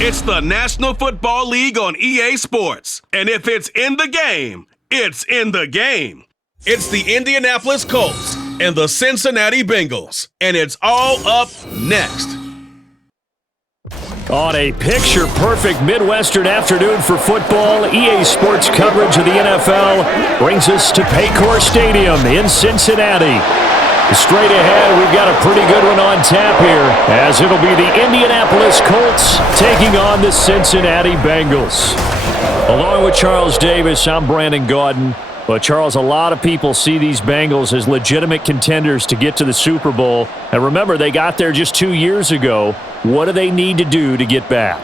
It's the National Football League on EA Sports. And if it's in the game, it's in the game. It's the Indianapolis Colts and the Cincinnati Bengals. And it's all up next. On a picture-perfect Midwestern afternoon for football, EA Sports coverage of the NFL brings us to Paycor Stadium in Cincinnati. Straight ahead, we've got a pretty good one on tap here, as it'll be the Indianapolis Colts taking on the Cincinnati Bengals. Along with Charles Davis, I'm Brandon Gaudin. But, Charles, a lot of people see these Bengals as legitimate contenders to get to the Super Bowl. And remember, they got there just 2 years ago. What do they need to do to get back?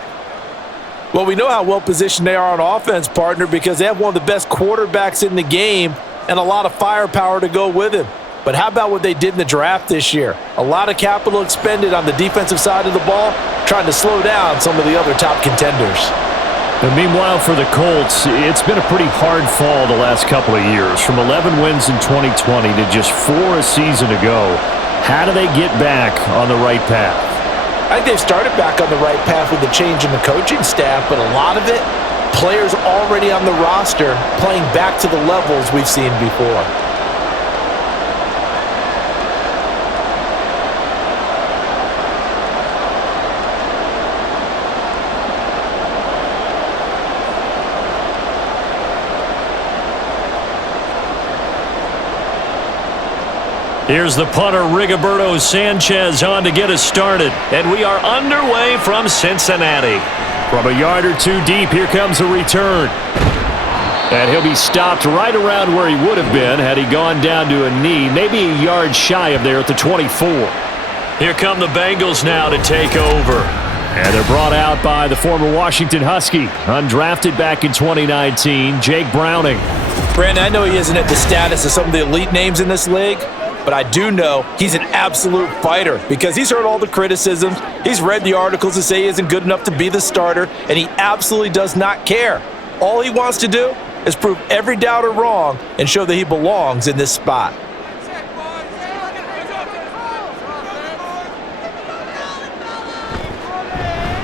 Well, we know how well-positioned they are on offense, partner, because they have one of the best quarterbacks in the game and a lot of firepower to go with him. But how about what they did in the draft this year? A lot of capital expended on the defensive side of the ball, trying to slow down some of the other top contenders. And meanwhile, for the Colts, it's been a pretty hard fall the last couple of years. From 11 wins in 2020 to just 4 a season ago. How do they get back on the right path? I think they've started back on the right path with the change in the coaching staff, but a lot of it, players already on the roster playing back to the levels we've seen before. Here's the punter, Rigoberto Sanchez, on to get us started. And we are underway from Cincinnati. From a yard or two deep, here comes a return. And he'll be stopped right around where he would have been had he gone down to a knee, maybe a yard shy of there at the 24. Here come the Bengals now to take over. And they're brought out by the former Washington Husky, undrafted back in 2019, Jake Browning. Brandon, I know he isn't at the status of some of the elite names in this league, but I do know he's an absolute fighter because he's heard all the criticisms. He's read the articles that say he isn't good enough to be the starter, and he absolutely does not care. All he wants to do is prove every doubter wrong and show that he belongs in this spot.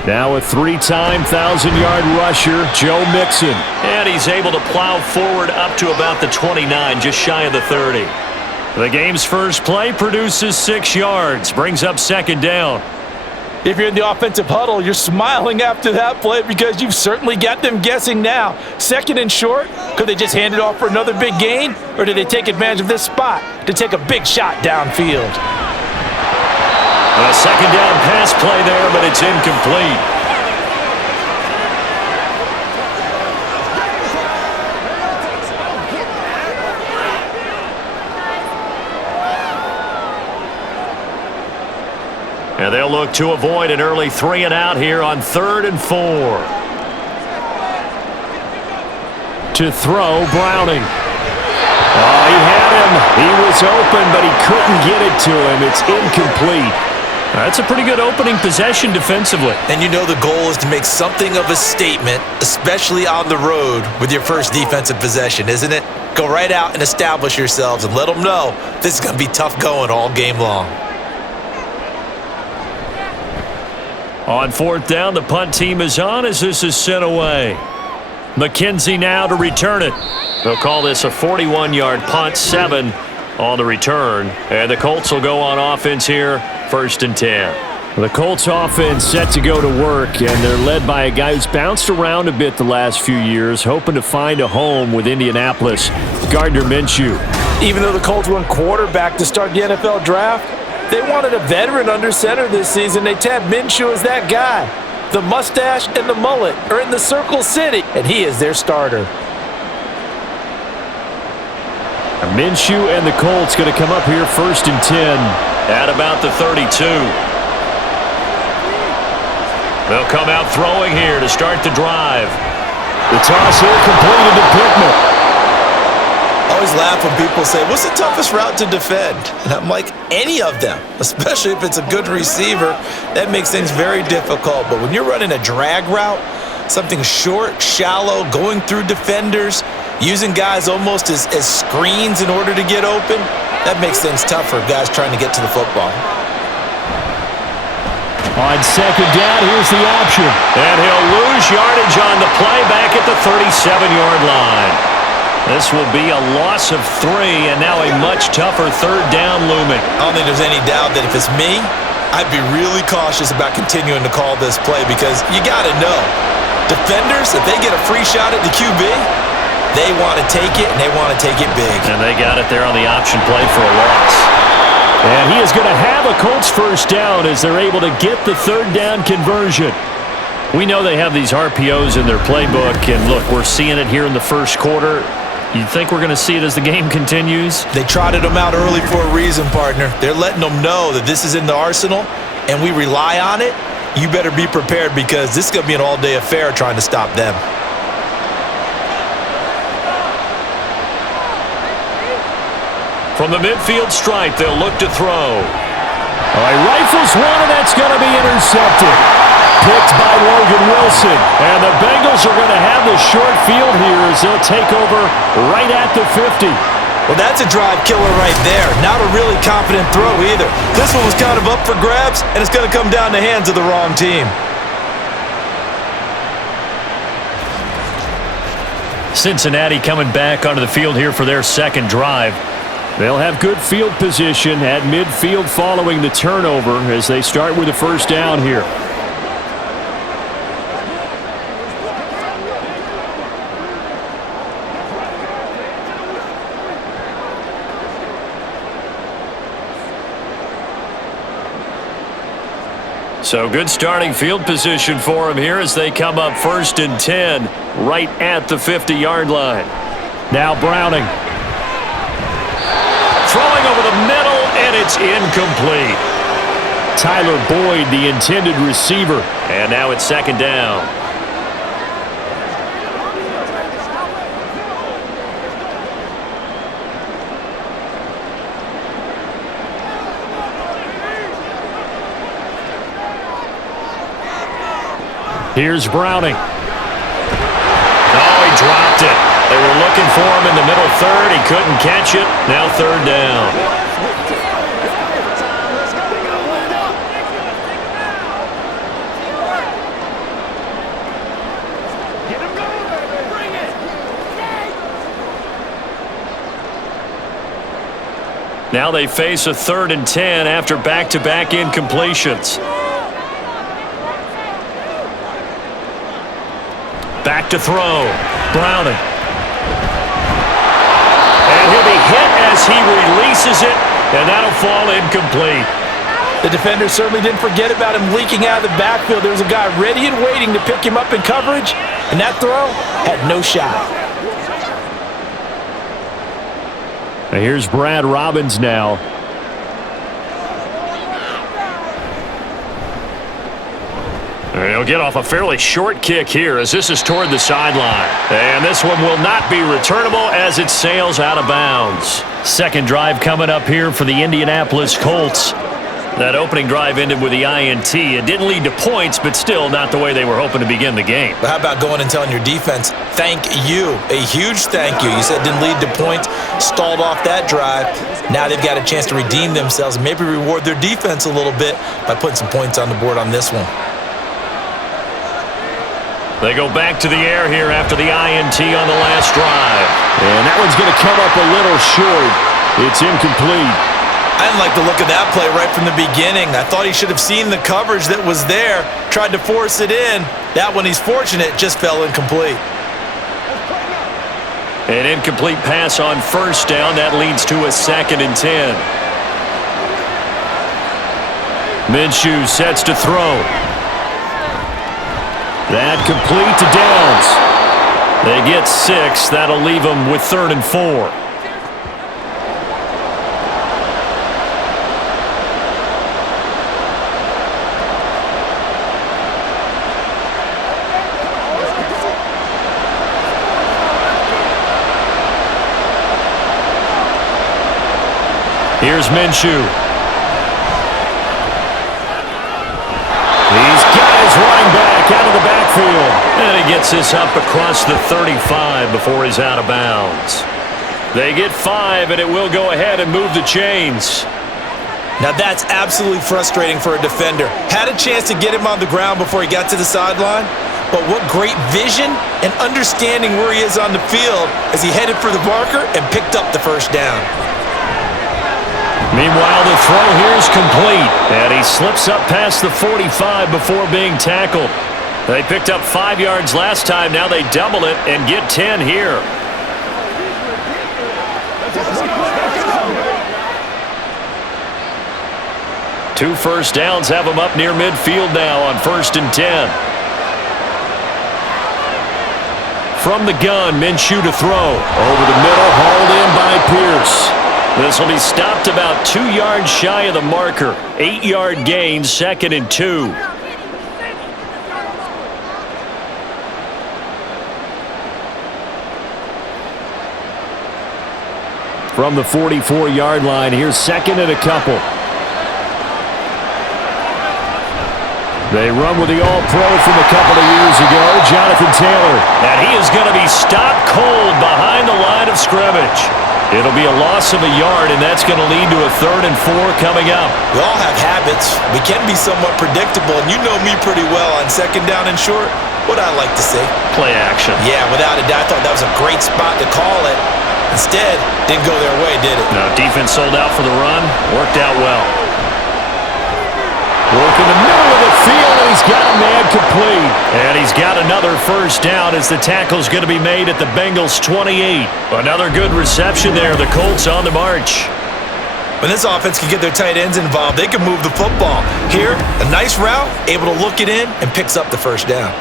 Now a 3-time 1,000-yard rusher, Joe Mixon. And he's able to plow forward up to about the 29, just shy of the 30. The game's first play produces 6 yards, brings up second down. If you're in the offensive huddle, you're smiling after that play because you've certainly got them guessing now. Second and short, could they just hand it off for another big gain? Or did they take advantage of this spot to take a big shot downfield? A second down pass play there, but it's incomplete. And they'll look to avoid an early 3 and out here on 3rd and 4. To throw, Browning. Oh, he had him. He was open, but he couldn't get it to him. It's incomplete. That's a pretty good opening possession defensively. And you know the goal is to make something of a statement, especially on the road with your first defensive possession, isn't it? Go right out and establish yourselves and let them know this is going to be tough going all game long. On 4th down, the punt team is on as this is sent away. McKenzie now to return it. They'll call this a 41-yard punt, 7 on the return. And the Colts will go on offense here, 1st and 10. The Colts offense set to go to work, and they're led by a guy who's bounced around a bit the last few years, hoping to find a home with Indianapolis, Gardner Minshew. Even though the Colts went quarterback to start the NFL draft, they wanted a veteran under center this season. They tabbed Minshew as that guy. The mustache and the mullet are in the Circle City, and he is their starter. Minshew and the Colts going to come up here 1st and 10 at about the 32. They'll come out throwing here to start the drive. The toss here completed to Pittman. I always laugh when people say, what's the toughest route to defend? And I'm like, any of them, especially if it's a good receiver. That makes things very difficult. But when you're running a drag route, something short, shallow, going through defenders, using guys almost as screens in order to get open, that makes things tough for guys trying to get to the football. On second down, here's the option. And he'll lose yardage on the play back at the 37-yard line. This will be a loss of 3, and now a much tougher third down looming. I don't think there's any doubt that if it's me, I'd be really cautious about continuing to call this play because you got to know, defenders, if they get a free shot at the QB, they want to take it, and they want to take it big. And they got it there on the option play for a loss. And he is going to have a Colts first down as they're able to get the third down conversion. We know they have these RPOs in their playbook, and look, we're seeing it here in the first quarter. You think we're going to see it as the game continues? They trotted them out early for a reason, partner. They're letting them know that this is in the arsenal, and we rely on it. You better be prepared because this is going to be an all-day affair trying to stop them. From the midfield stripe, they'll look to throw. All right, rifles one, and that's going to be intercepted. Picked by Logan Wilson. And the Bengals are going to have the short field here as they'll take over right at the 50. Well, that's a drive killer right there. Not a really confident throw either. This one was kind of up for grabs, and it's going to come down the hands of the wrong team. Cincinnati coming back onto the field here for their second drive. They'll have good field position at midfield following the turnover as they start with the first down here. So good starting field position for them here as they come up 1st and 10 right at the 50-yard line. Now Browning. Throwing over the middle, and it's incomplete. Tyler Boyd, the intended receiver. And now it's second down. Here's Browning. Oh, he dropped it. They were looking for him in the middle third. He couldn't catch it. Now third down. Now they face a 3rd and 10 after back-to-back incompletions. Back to throw. Browning. And he'll be hit as he releases it, and that'll fall incomplete. The defender certainly didn't forget about him leaking out of the backfield. There was a guy ready and waiting to pick him up in coverage, and that throw had no shot. Now here's Brad Robbins now. He'll get off a fairly short kick here as this is toward the sideline. And this one will not be returnable as it sails out of bounds. Second drive coming up here for the Indianapolis Colts. That opening drive ended with the INT. It didn't lead to points, but still not the way they were hoping to begin the game. But how about going and telling your defense, thank you, a huge thank you. You said it didn't lead to points, stalled off that drive. Now they've got a chance to redeem themselves and maybe reward their defense a little bit by putting some points on the board on this one. They go back to the air here after the INT on the last drive. And that one's going to come up a little short. It's incomplete. I didn't like the look of that play right from the beginning. I thought he should have seen the coverage that was there, tried to force it in. That one, he's fortunate, just fell incomplete. An incomplete pass on first down. That leads to a 2nd and 10. Minshew sets to throw. That complete to Downs. They get 6. That'll leave them with 3rd and 4. Here's Minshew. These guys running back out of the backfield. And he gets this up across the 35 before he's out of bounds. They get 5, and it will go ahead and move the chains. Now that's absolutely frustrating for a defender. Had a chance to get him on the ground before he got to the sideline, but what great vision and understanding where he is on the field as he headed for the marker and picked up the first down. Meanwhile, the throw here is complete, and he slips up past the 45 before being tackled. They picked up 5 yards last time. Now they double it and get 10 here. Two first downs have them up near midfield now on 1st and 10. From the gun, Minshew to throw. Over the middle, hauled in by Pierce. This will be stopped about 2 yards shy of the marker. 8-yard gain, 2nd and 2. From the 44-yard line, here's 2nd and a couple. They run with the All-Pro from a couple of years ago, Jonathan Taylor. And he is going to be stopped cold behind the line of scrimmage. It'll be a loss of a yard, and that's going to lead to a 3rd and 4 coming up. We all have habits. We can be somewhat predictable, and you know me pretty well on 2nd down and short. What I like to say? Play action. Yeah, without a doubt, I thought that was a great spot to call it. Instead, didn't go their way, did it? No, defense sold out for the run. Worked out well. Work in the middle of the field, and he's got a man complete. And he's got another first down as the tackle's going to be made at the Bengals' 28. Another good reception there. The Colts on the march. When this offense can get their tight ends involved, they can move the football. Here, a nice route, able to look it in, and picks up the first down.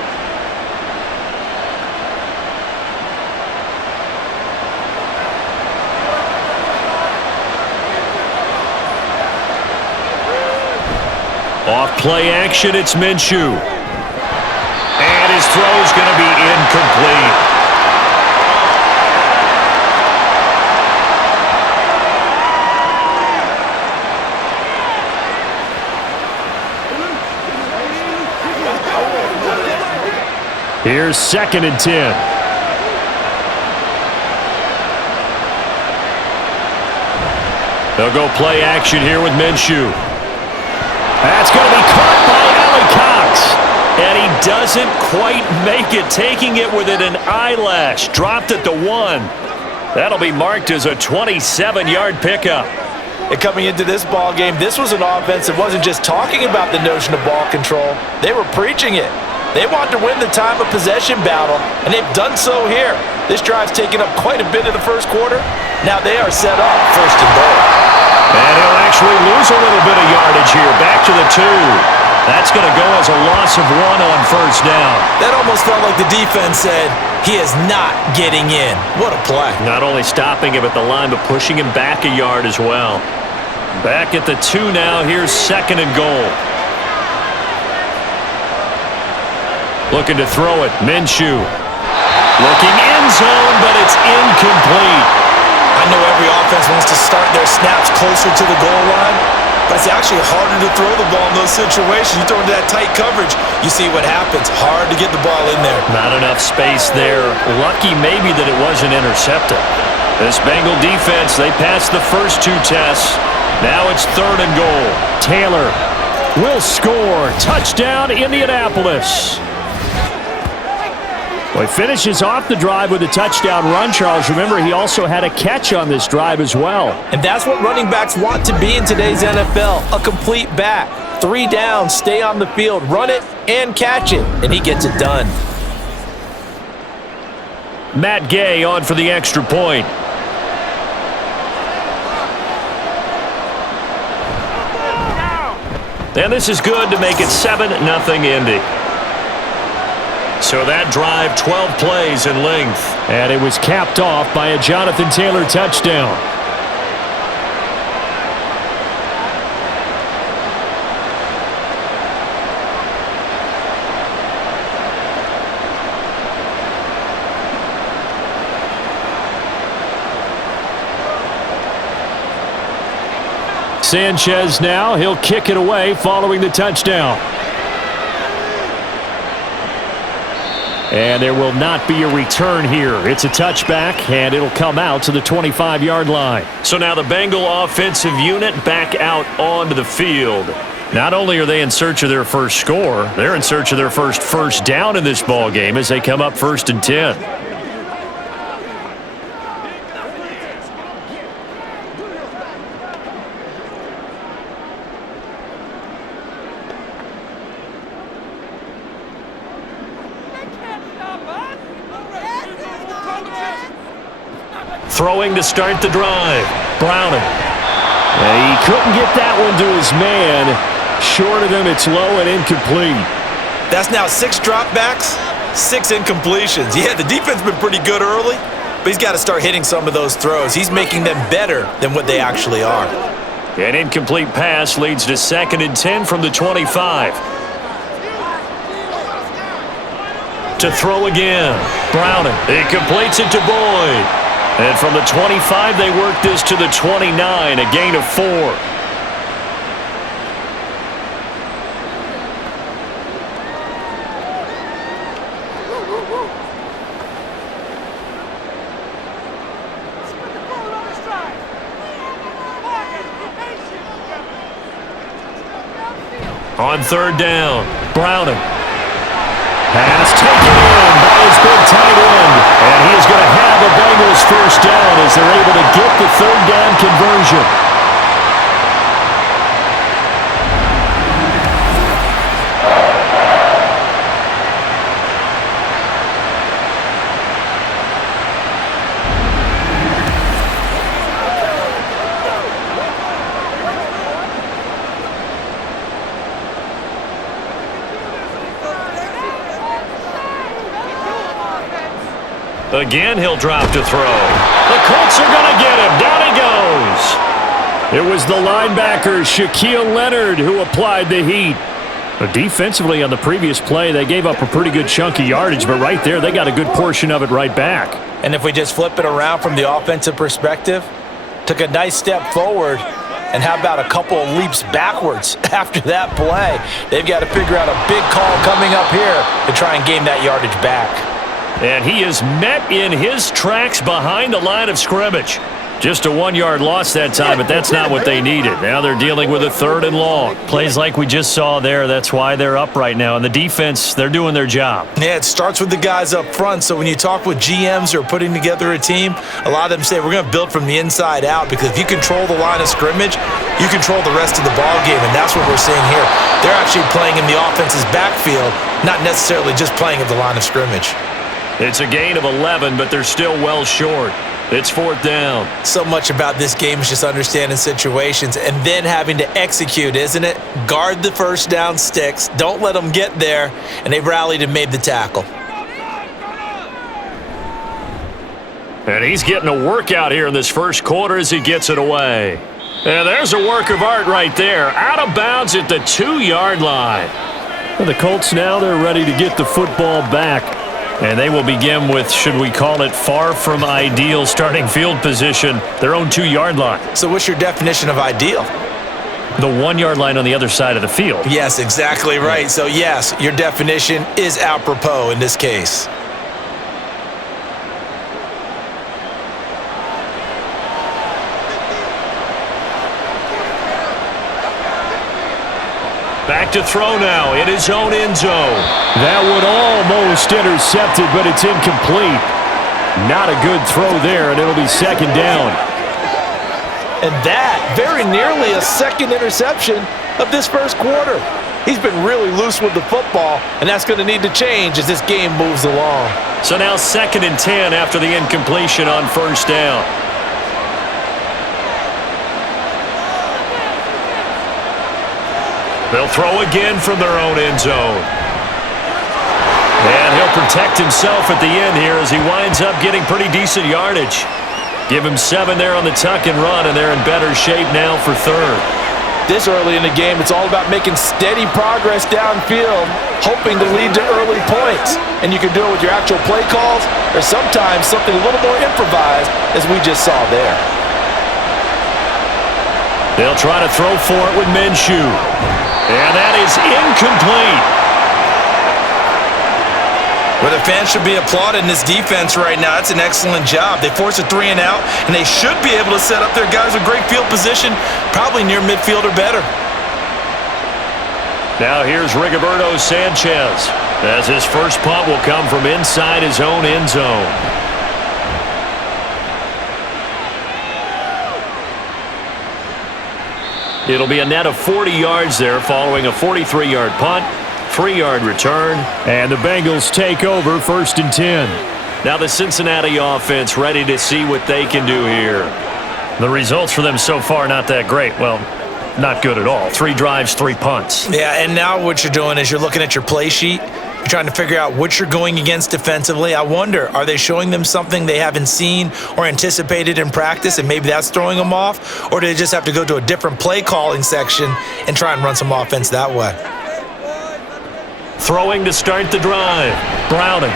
Off play action, it's Minshew. And his throw's going to be incomplete. Here's 2nd and 10. They'll go play action here with Minshew. That's going to be caught by Allen Cox. And he doesn't quite make it, taking it within an eyelash. Dropped at the 1. That'll be marked as a 27-yard pickup. And coming into this ball game, this was an offense that wasn't just talking about the notion of ball control. They were preaching it. They wanted to win the time of possession battle, and they've done so here. This drive's taken up quite a bit of the first quarter. Now they are set up 1st and goal. And he'll actually lose a little bit of yardage here. Back to the 2. That's going to go as a loss of 1 on 1st down. That almost felt like the defense said, he is not getting in. What a play. Not only stopping him at the line, but pushing him back a yard as well. Back at the 2 now. Here's 2nd and goal. Looking to throw it. Minshew. Looking end zone, but it's incomplete. I know every offense wants to start their snaps closer to the goal line, but it's actually harder to throw the ball in those situations. You throw into that tight coverage, you see what happens. Hard to get the ball in there. Not enough space there. Lucky maybe that it wasn't intercepted. This Bengal defense, they passed the first 2 tests. Now it's 3rd and goal. Taylor will score. Touchdown, Indianapolis. Well, he finishes off the drive with a touchdown run, Charles. Remember, he also had a catch on this drive as well. And that's what running backs want to be in today's NFL, a complete back. 3 downs, stay on the field, run it, and catch it. And he gets it done. Matt Gay on for the extra point. And this is good to make it 7-0 Indy. So that drive, 12 plays in length. And it was capped off by a Jonathan Taylor touchdown. Sanchez now, he'll kick it away following the touchdown. And there will not be a return here. It's a touchback, and it'll come out to the 25-yard line. So now the Bengal offensive unit back out onto the field. Not only are they in search of their first score, they're in search of their first down in this ball game as they come up 1st and 10. Throwing to start the drive. Browning. And he couldn't get that one to his man. Short of him, it's low and incomplete. That's now 6 dropbacks, 6 incompletions. Yeah, the defense has been pretty good early, but he's got to start hitting some of those throws. He's making them better than what they actually are. An incomplete pass leads to 2nd and 10 from the 25. To throw again. Browning. He completes it to Boyd. And from the 25, they work this to the 29, a gain of 4. On 3rd down, Browning. Pass taken in by his big tight end. And he is going to have the Bengals first down as they're able to get the 3rd down conversion. Again, he'll drop to throw. The Colts are going to get him. Down he goes. It was the linebacker, Shaquille Leonard, who applied the heat. But defensively on the previous play, they gave up a pretty good chunk of yardage, but right there, they got a good portion of it right back. And if we just flip it around from the offensive perspective, took a nice step forward, and how about a couple of leaps backwards after that play? They've got to figure out a big call coming up here to try and gain that yardage back. And he is met in his tracks behind the line of scrimmage. Just a 1-yard loss that time, but that's not what they needed. Now they're dealing with a 3rd and long. Plays like we just saw there, that's why they're up right now. And the defense, they're doing their job. Yeah, it starts with the guys up front. So when you talk with GMs who are putting together a team, a lot of them say we're going to build from the inside out, because if you control the line of scrimmage, you control the rest of the ball game, and that's what we're seeing here. They're actually playing in the offense's backfield, not necessarily just playing at the line of scrimmage. It's a gain of 11, but they're still well short. It's 4th down. So much about this game is just understanding situations and then having to execute, isn't it? Guard the first down sticks. Don't let them get there. And they've rallied and made the tackle. And he's getting a workout here in this first quarter as he gets it away. And there's a work of art right there. Out of bounds at the 2-yard line. And the Colts now, they're ready to get the football back. And they will begin with, should we call it, far from ideal starting field position, their own 2-yard line. So what's your definition of ideal? The 1-yard line on the other side of the field. Yes, exactly right. So yes, your definition is apropos in this case. Back to throw now in his own end zone. That one almost intercepted, but it's incomplete. Not a good throw there, and it'll be 2nd down. And that very nearly a 2nd interception of this first quarter. He's been really loose with the football, and that's going to need to change as this game moves along. So now 2nd and 10 after the incompletion on 1st down. They'll throw again from their own end zone. And he'll protect himself at the end here as he winds up getting pretty decent yardage. Give him 7 there on the tuck and run, and they're in better shape now for 3rd. This early in the game, it's all about making steady progress downfield, hoping to lead to early points. And you can do it with your actual play calls, or sometimes something a little more improvised, as we just saw there. They'll try to throw for it with Minshew. And that is incomplete. Well, the fans should be applauding this defense right now. That's an excellent job. They force a 3 and out, and they should be able to set up their guys with great field position, probably near midfield or better. Now here's Rigoberto Sanchez, as his first punt will come from inside his own end zone. It'll be a net of 40 yards there following a 43-yard punt, 3-yard return, and the Bengals take over 1st and 10. Now the Cincinnati offense ready to see what they can do here. The results for them so far not that great. Well, not good at all. 3 drives, 3 punts. Yeah, and now what you're doing is you're looking at your play sheet. You're trying to figure out what you're going against defensively. I wonder, are they showing them something they haven't seen or anticipated in practice, and maybe that's throwing them off? Or do they just have to go to a different play calling section and try and run some offense that way? Throwing to start the drive. Browning.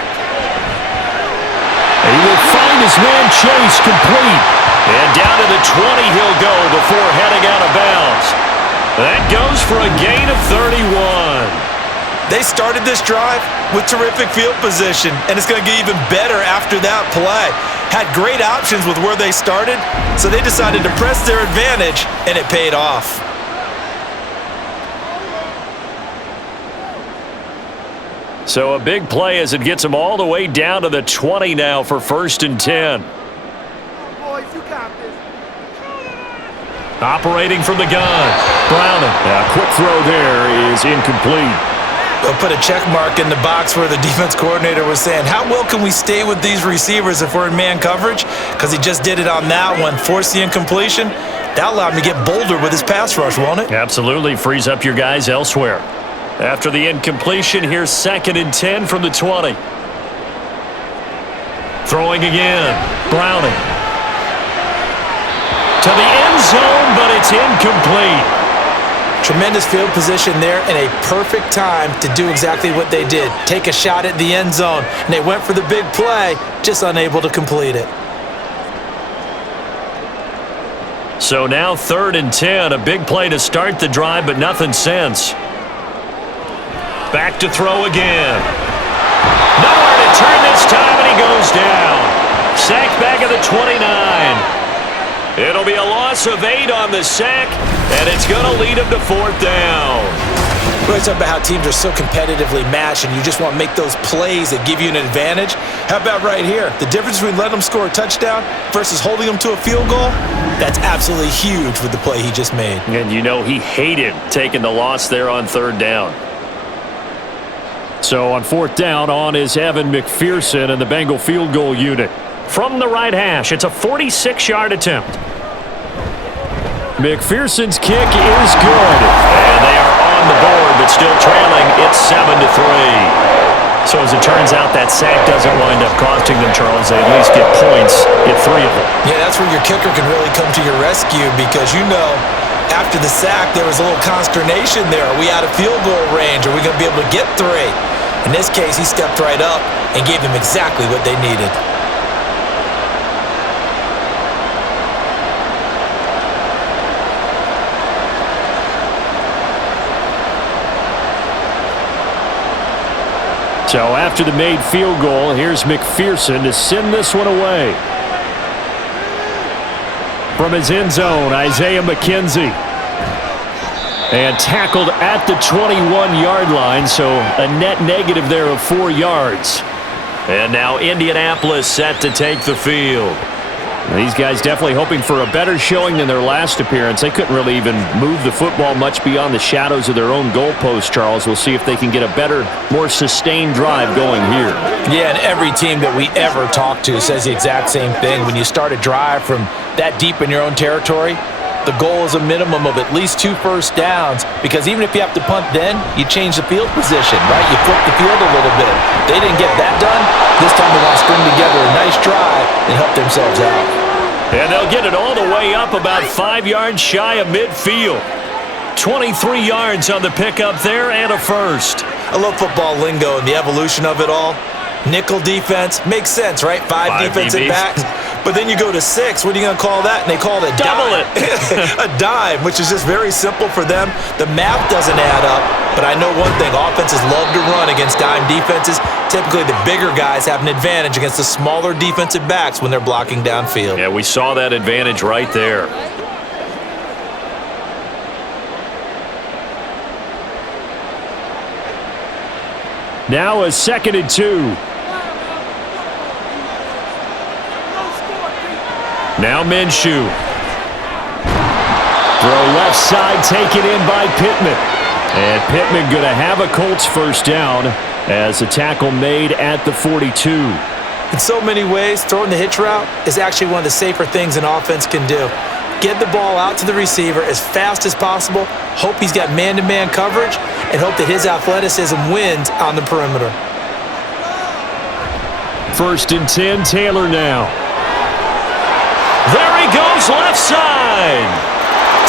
He will find his man Chase complete. And down to the 20 he'll go before heading out of bounds. That goes for a gain of 31. They started this drive with terrific field position, and it's going to get even better after that play. Had great options with where they started, so they decided to press their advantage, and it paid off. So a big play as it gets them all the way down to the 20 now for 1st and 10. Boys, you got this. Operating from the gun. Browning. A quick throw there is incomplete. They'll put a check mark in the box where the defense coordinator was saying, how well can we stay with these receivers if we're in man coverage? Because he just did it on that one, forced the incompletion. That allowed him to get bolder with his pass rush, won't it? Absolutely. Frees up your guys elsewhere. After the incompletion, here's 2nd and 10 from the 20. Throwing again. Browning. To the end zone, but it's incomplete. Tremendous field position there and a perfect time to do exactly what they did. Take a shot at the end zone. And they went for the big play, just unable to complete it. So now 3rd and 10. A big play to start the drive, but nothing since. Back to throw again. Nowhere to turn this time, and he goes down. Sacked back at the 29. It'll be a loss of 8 on the sack, and it's going to lead him to 4th down. We always talk about how teams are so competitively matched, and you just want to make those plays that give you an advantage. How about right here? The difference between letting them score a touchdown versus holding them to a field goal, that's absolutely huge with the play he just made. And you know he hated taking the loss there on 3rd down. So on 4th down, on is Evan McPherson and the Bengal field goal unit. From the right hash, it's a 46-yard attempt. McPherson's kick is good. And they are on the board, but still trailing. It's 7-3. So as it turns out, that sack doesn't wind up costing them, Charles. They at least get points, get 3 of them. Yeah, that's where your kicker can really come to your rescue because, you know, after the sack, there was a little consternation there. Are we out of field goal range? Are we going to be able to get 3? In this case, he stepped right up and gave them exactly what they needed. So after the made field goal, here's McPherson to send this one away. From his end zone, Isaiah McKenzie. And tackled at the 21-yard line, so a net negative there of 4 yards. And now Indianapolis set to take the field. These guys definitely hoping for a better showing than their last appearance. They couldn't really even move the football much beyond the shadows of their own goalpost, Charles. We'll see if they can get a better, more sustained drive going here. Yeah, and every team that we ever talk to says the exact same thing. When you start a drive from that deep in your own territory, the goal is a minimum of at least 2 first downs, because even if you have to punt then, you change the field position, right? You flip the field a little bit. They didn't get that done. This time they want to string together a nice drive and help themselves out. And they'll get it all the way up about 5 yards shy of midfield. 23 yards on the pickup there and a first. I love football lingo and the evolution of it all. Nickel defense makes sense, right? 5 defensive DBs. backs. But then you go to 6. What are you going to call that? And they call it a Double dime. A dime, which is just very simple for them. The math doesn't add up. But I know one thing. Offenses love to run against dime defenses. Typically, the bigger guys have an advantage against the smaller defensive backs when they're blocking downfield. Yeah, we saw that advantage right there. Now a 2nd and 2. Now Minshew. Throw left side, taken in by Pittman. And Pittman going to have a Colts first down as a tackle made at the 42. In so many ways, throwing the hitch route is actually one of the safer things an offense can do. Get the ball out to the receiver as fast as possible, hope he's got man-to-man coverage, and hope that his athleticism wins on the perimeter. 1st and 10, Taylor now. There he goes, left side.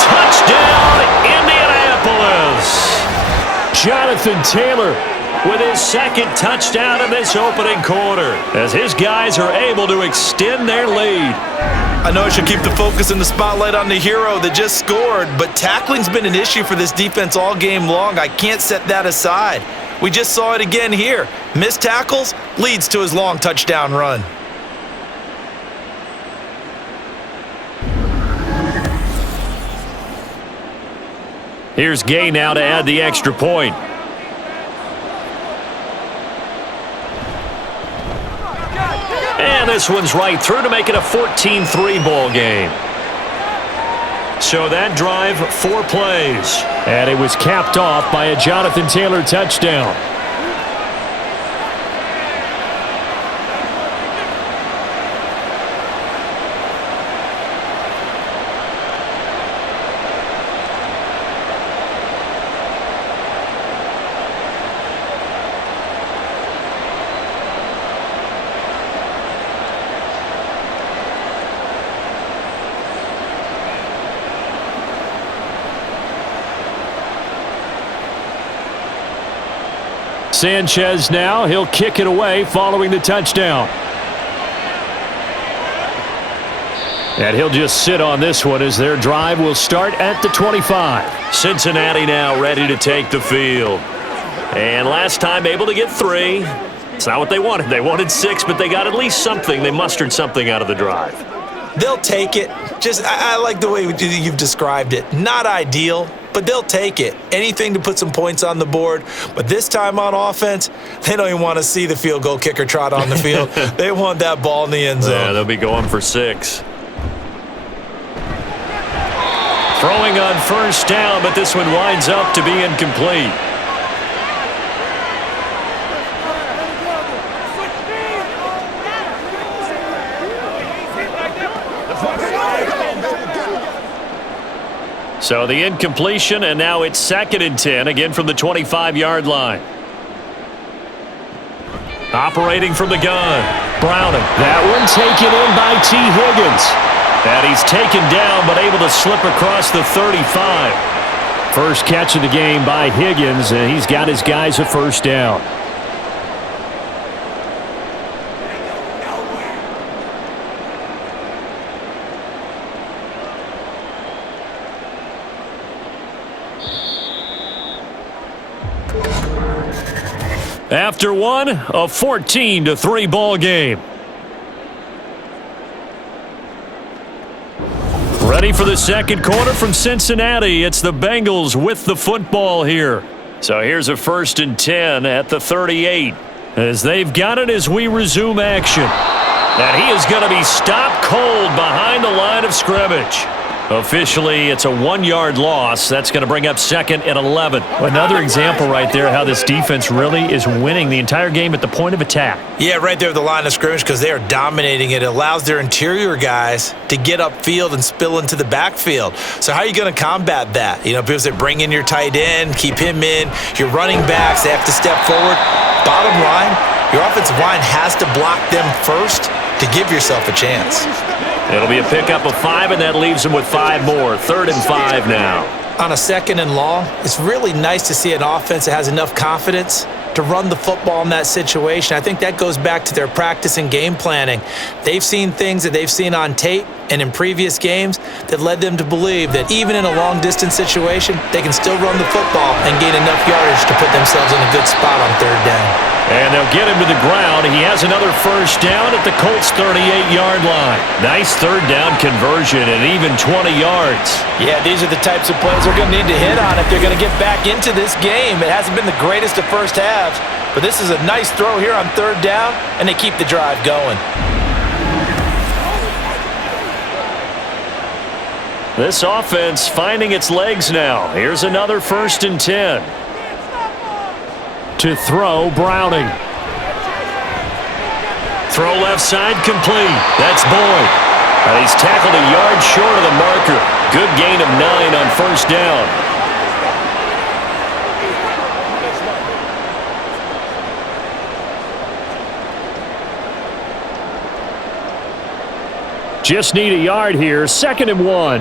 Touchdown, Indianapolis. Jonathan Taylor with his 2nd touchdown in this opening quarter as his guys are able to extend their lead. I know I should keep the focus and the spotlight on the hero that just scored, but tackling's been an issue for this defense all game long. I can't set that aside. We just saw it again here. Missed tackles leads to his long touchdown run. Here's Gay now to add the extra point. And this one's right through to make it a 14-3 ball game. So that drive, 4 plays. And it was capped off by a Jonathan Taylor touchdown. Sanchez now, he'll kick it away following the touchdown. And he'll just sit on this one as their drive will start at the 25. Cincinnati now ready to take the field. And last time able to get 3. It's not what they wanted. They wanted 6, but they got at least something. They mustered something out of the drive. They'll take it. I like the way you've described it. Not ideal, but they'll take it. Anything to put some points on the board. But this time on offense, they don't even want to see the field goal kicker trot on the field. They want that ball in the end zone. Yeah, they'll be going for 6. Throwing on first down, but this one winds up to be incomplete. So the incompletion, and now it's 2nd and 10, again from the 25-yard line. Operating from the gun, Browning. That one taken in by T. Higgins. And he's taken down, but able to slip across the 35. First catch of the game by Higgins, and he's got his guys a first down. After one, a 14-3 ball game. Ready for the second quarter from Cincinnati. It's the Bengals with the football here. So here's a 1st and 10 at the 38 as they've got it as we resume action. And he is going to be stopped cold behind the line of scrimmage. Officially, it's a 1-yard loss. That's going to bring up 2nd and 11. Another example right there how this defense really is winning the entire game at the point of attack. Yeah, right there at the line of scrimmage because they are dominating it. It allows their interior guys to get upfield and spill into the backfield. So how are you going to combat that? You know, people say bring in your tight end, keep him in. Your running backs, they have to step forward. Bottom line, your offensive line has to block them first to give yourself a chance. It'll be a pickup of 5, and that leaves them with 5 more. 3rd and 5 now. On a 2nd and long, it's really nice to see an offense that has enough confidence to run the football in that situation. I think that goes back to their practice and game planning. They've seen things that they've seen on tape and in previous games that led them to believe that even in a long-distance situation, they can still run the football and gain enough yardage to put themselves in a good spot on third down. And they'll get him to the ground. He has another first down at the Colts' 38-yard line. Nice third down conversion and even 20 yards. Yeah, these are the types of plays they're going to need to hit on if they're going to get back into this game. It hasn't been the greatest of first halves, but this is a nice throw here on third down, and they keep the drive going. This offense finding its legs now. Here's another 1st and 10. To throw, Browning. Throw left side, complete. That's Boyd. And he's tackled a yard short of the marker. Good gain of 9 on first down. Just need a yard here. 2nd and 1.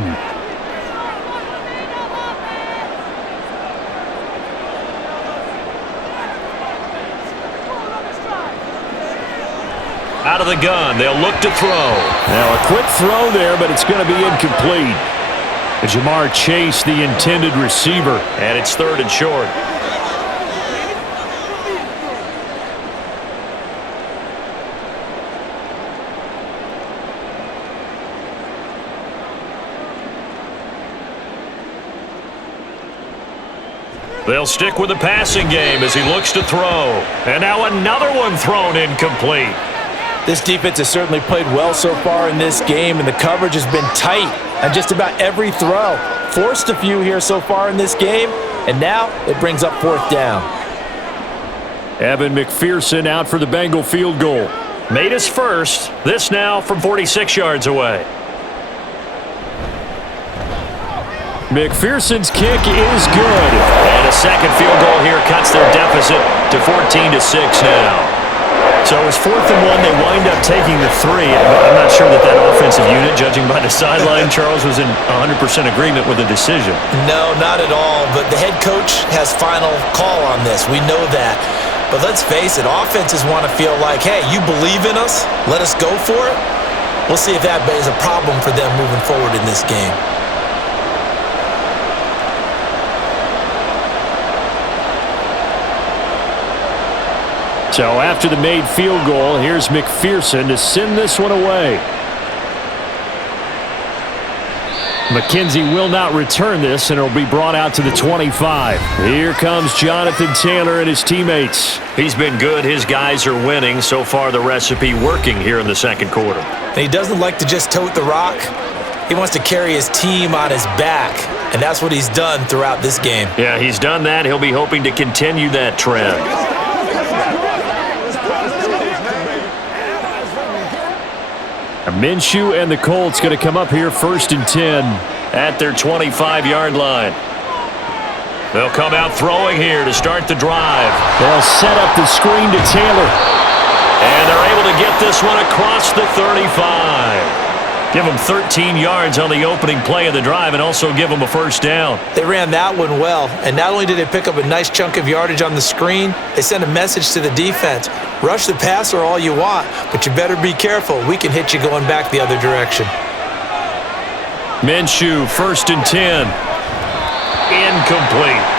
Out of the gun. They'll look to throw. Now a quick throw there, but it's going to be incomplete. Jamar Chase, the intended receiver, and it's 3rd and short. They'll stick with the passing game as he looks to throw. And now another one thrown incomplete. This defense has certainly played well so far in this game, and the coverage has been tight on just about every throw. Forced a few here so far in this game, and now it brings up 4th down. Evan McPherson out for the Bengal field goal. Made his first. This now from 46 yards away. McPherson's kick is good. And a second field goal here cuts their deficit to 14-6 now. So it was 4th and 1. They wind up taking the 3. I'm not sure that offensive unit, judging by the sideline, Charles, was in 100% agreement with the decision. No, not at all. But the head coach has final call on this. We know that. But let's face it, offenses want to feel like, hey, you believe in us? Let us go for it? We'll see if that is a problem for them moving forward in this game. So after the made field goal, here's McPherson to send this one away. McKenzie will not return this, and it'll be brought out to the 25. Here comes Jonathan Taylor and his teammates. He's been good. His guys are winning. So far, the recipe working here in the second quarter. And he doesn't like to just tote the rock. He wants to carry his team on his back, and that's what he's done throughout this game. Yeah, he's done that. He'll be hoping to continue that trend. Minshew and the Colts going to come up here 1st and 10 at their 25-yard line. They'll come out throwing here to start the drive. They'll set up the screen to Taylor. And they're able to get this one across the 35. Give them 13 yards on the opening play of the drive and also give them a first down. They ran that one well, and not only did they pick up a nice chunk of yardage on the screen, they sent a message to the defense. Rush the passer all you want, but you better be careful. We can hit you going back the other direction. Minshew, 1st and 10. Incomplete.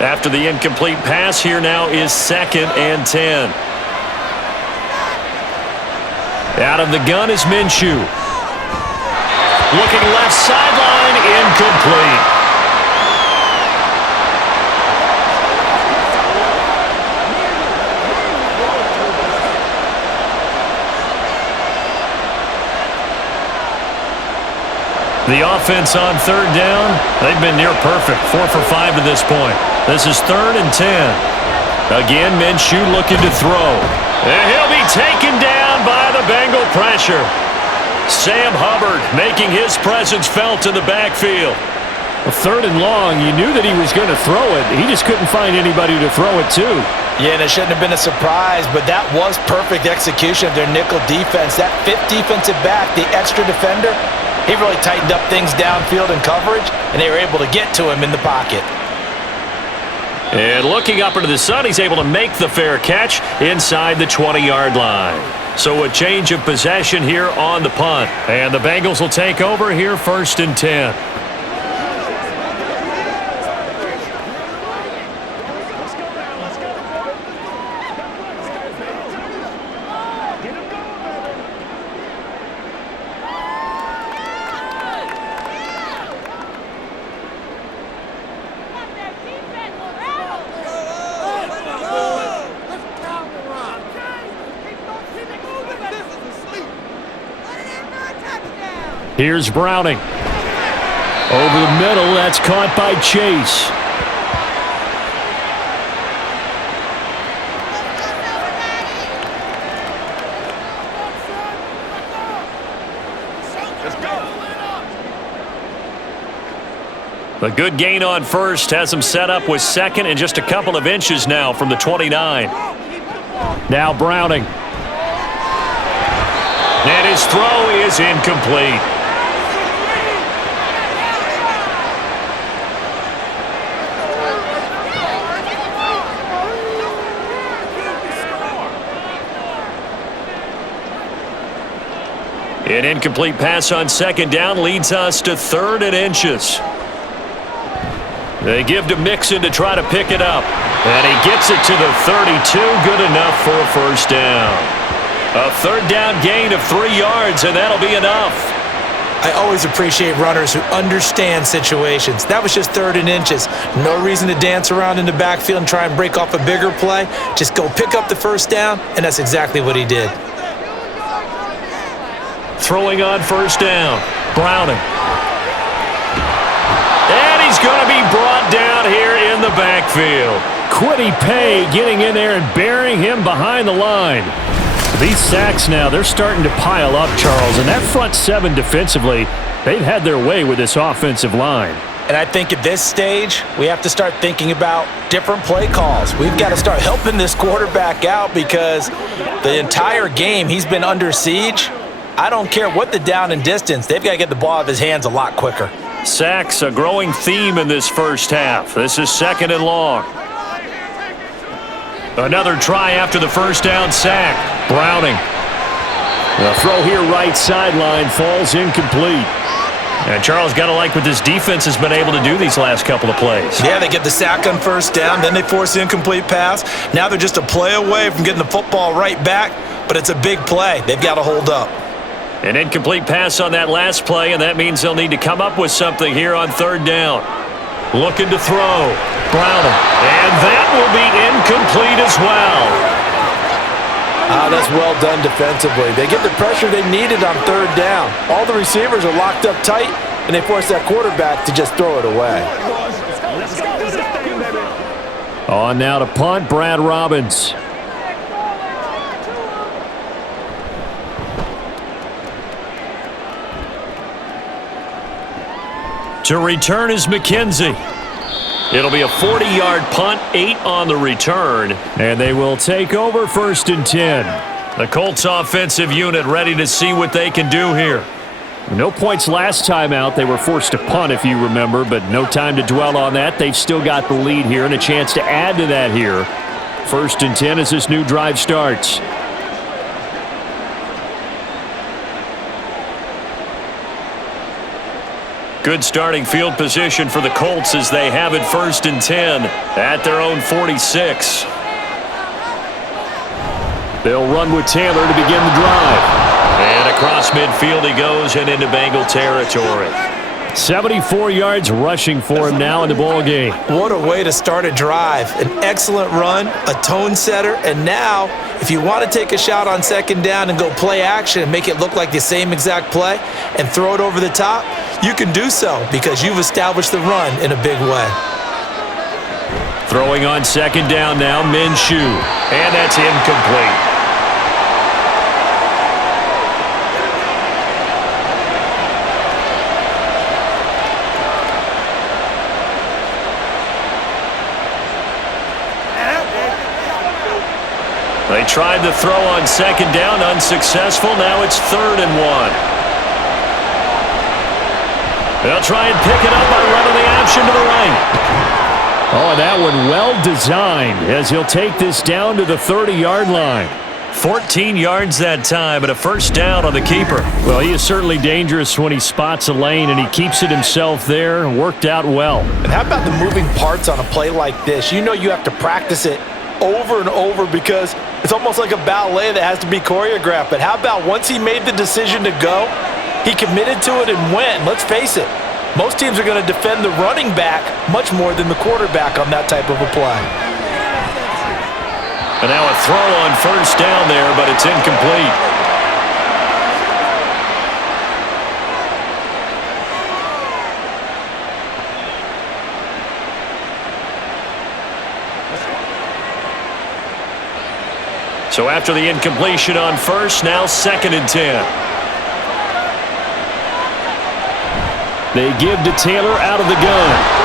After the incomplete pass, here now is 2nd and 10. Out of the gun is Minshew. Looking left sideline, incomplete. The offense on 3rd down, they've been near perfect. 4 for 5 to this point. This is 3rd and 10. Again, Minshew looking to throw. And he'll be taken down by the Bengal pressure. Sam Hubbard making his presence felt in the backfield. Well, 3rd and long, you knew that he was going to throw it. He just couldn't find anybody to throw it to. Yeah, and it shouldn't have been a surprise, but that was perfect execution of their nickel defense. That fifth defensive back, the extra defender, he really tightened up things downfield in coverage, and they were able to get to him in the pocket. And looking up into the sun, he's able to make the fair catch inside the 20-yard line. So a change of possession here on the punt. And the Bengals will take over here 1st and 10. Here's Browning. Over the middle, that's caught by Chase. A good gain on first has him set up with second and just a couple of inches now from the 29. Now Browning. And his throw is incomplete. An incomplete pass on second down leads us to 3rd and inches. They give to Mixon to try to pick it up. And he gets it to the 32. Good enough for a first down. A 3rd down gain of 3 yards, and that'll be enough. I always appreciate runners who understand situations. That was just 3rd and inches. No reason to dance around in the backfield and try and break off a bigger play. Just go pick up the first down, and that's exactly what he did. Throwing on first down, Browning. And he's going to be brought down here in the backfield. Quiddy Pay getting in there and burying him behind the line. These sacks now, they're starting to pile up, Charles. And that front 7 defensively, they've had their way with this offensive line. And I think at this stage, we have to start thinking about different play calls. We've got to start helping this quarterback out because the entire game he's been under siege. I don't care what the down and distance. They've got to get the ball out of his hands a lot quicker. Sacks, a growing theme in this first half. This is 2nd and long. Another try after the first down sack. Browning. The throw here right sideline falls incomplete. And Charles, got to like what this defense has been able to do these last couple of plays. Yeah, they get the sack on first down, then they force the incomplete pass. Now they're just a play away from getting the football right back, but it's a big play. They've got to hold up. An incomplete pass on that last play, and that means they'll need to come up with something here on 3rd down. Looking to throw. Browning. And that will be incomplete as well. That's well done defensively. They get the pressure they needed on 3rd down. All the receivers are locked up tight, and they force that quarterback to just throw it away. On now to punt, Brad Robbins. To return is McKenzie. It'll be a 40-yard punt, 8 on the return, and they will take over 1st and 10. The Colts offensive unit ready to see what they can do here. No points last time out. They were forced to punt, if you remember, but no time to dwell on that. They've still got the lead here and a chance to add to that here. 1st and 10 as this new drive starts. Good starting field position for the Colts as they have it 1st and 10 at their own 46. They'll run with Taylor to begin the drive. And across midfield he goes and into Bengal territory. 74 yards rushing for him now in the ball game. What a way to start a drive. An excellent run, a tone setter, and now if you want to take a shot on 2nd down and go play action and make it look like the same exact play and throw it over the top, you can do so because you've established the run in a big way. Throwing on 2nd down now, Minshew. And that's incomplete. tried the throw on second down, unsuccessful. Now it's 3rd and 1. They'll try and pick it up by running the option to the right. Oh, that one well designed as he'll take this down to the 30-yard line. 14 yards that time, and a first down on the keeper. Well, he is certainly dangerous when he spots a lane, and he keeps it himself there. Worked out well. And how about the moving parts on a play like this? You know you have to practice it over and over because it's almost like a ballet that has to be choreographed. But how about once he made the decision to go, he committed to it and went. Let's face it, most teams are going to defend the running back much more than the quarterback on that type of a play. And now a throw on first down there, but it's incomplete. So after the incompletion on first, now 2nd and 10. They give to Taylor out of the gun.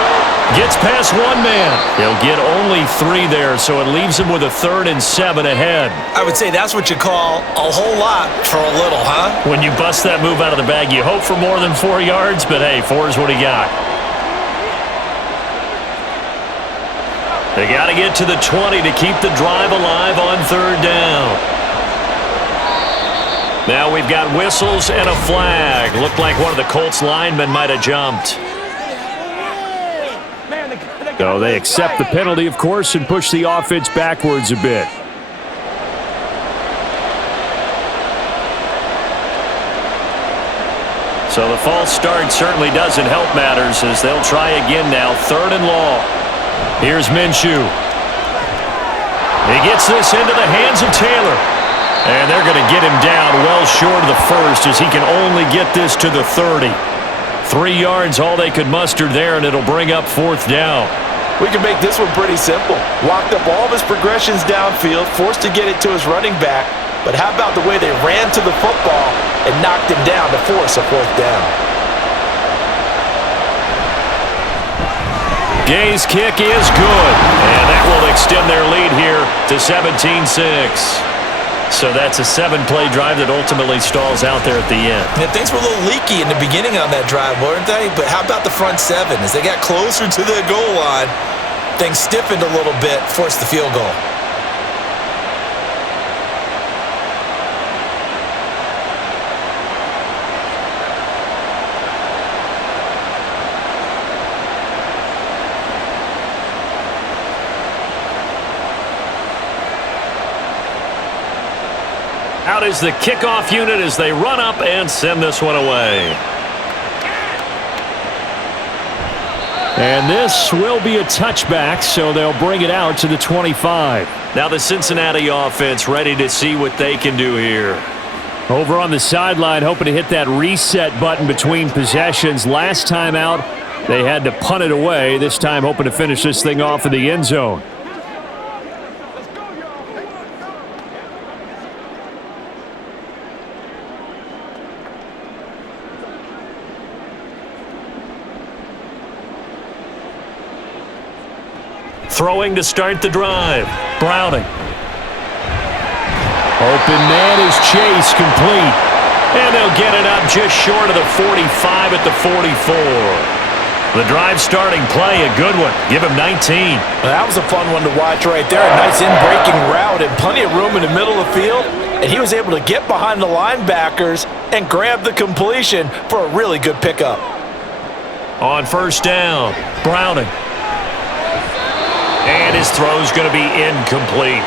Gets past one man. They'll get only 3 there, so it leaves him with a 3rd and 7 ahead. I would say that's what you call a whole lot for a little, huh? When you bust that move out of the bag, you hope for more than 4 yards, but hey, 4 is what he got. They got to get to the 20 to keep the drive alive on 3rd down. Now we've got whistles and a flag. Looked like one of the Colts linemen might have jumped. So they accept the penalty, of course, and push the offense backwards a bit. So the false start certainly doesn't help matters as they'll try again now. 3rd and long. Here's Minshew. He gets this into the hands of Taylor. And they're going to get him down well short of the first as he can only get this to the 30. 3 yards, all they could muster there, and it'll bring up 4th down. We can make this one pretty simple. Walked up all of his progressions downfield, forced to get it to his running back. But how about the way they ran to the football and knocked him down to force a 4th down? Gay's kick is good, and that will extend their lead here to 17-6. So that's a 7-play drive that ultimately stalls out there at the end. Yeah, things were a little leaky in the beginning on that drive, weren't they? But how about the front 7? As they got closer to the goal line, things stiffened a little bit, forced the field goal. Out is the kickoff unit as they run up and send this one away. And this will be a touchback, so they'll bring it out to the 25. Now the Cincinnati offense ready to see what they can do here. Over on the sideline, hoping to hit that reset button between possessions. Last time out, they had to punt it away. This time hoping to finish this thing off in the end zone. Throwing to start the drive. Browning. Open man is Chase, complete. And they'll get it up just short of the 45 at the 44. The drive starting play, a good one. Give him 19. Well, that was a fun one to watch right there. A nice in-breaking route and plenty of room in the middle of the field. And he was able to get behind the linebackers and grab the completion for a really good pickup. On first down, Browning. And his throw's going to be incomplete.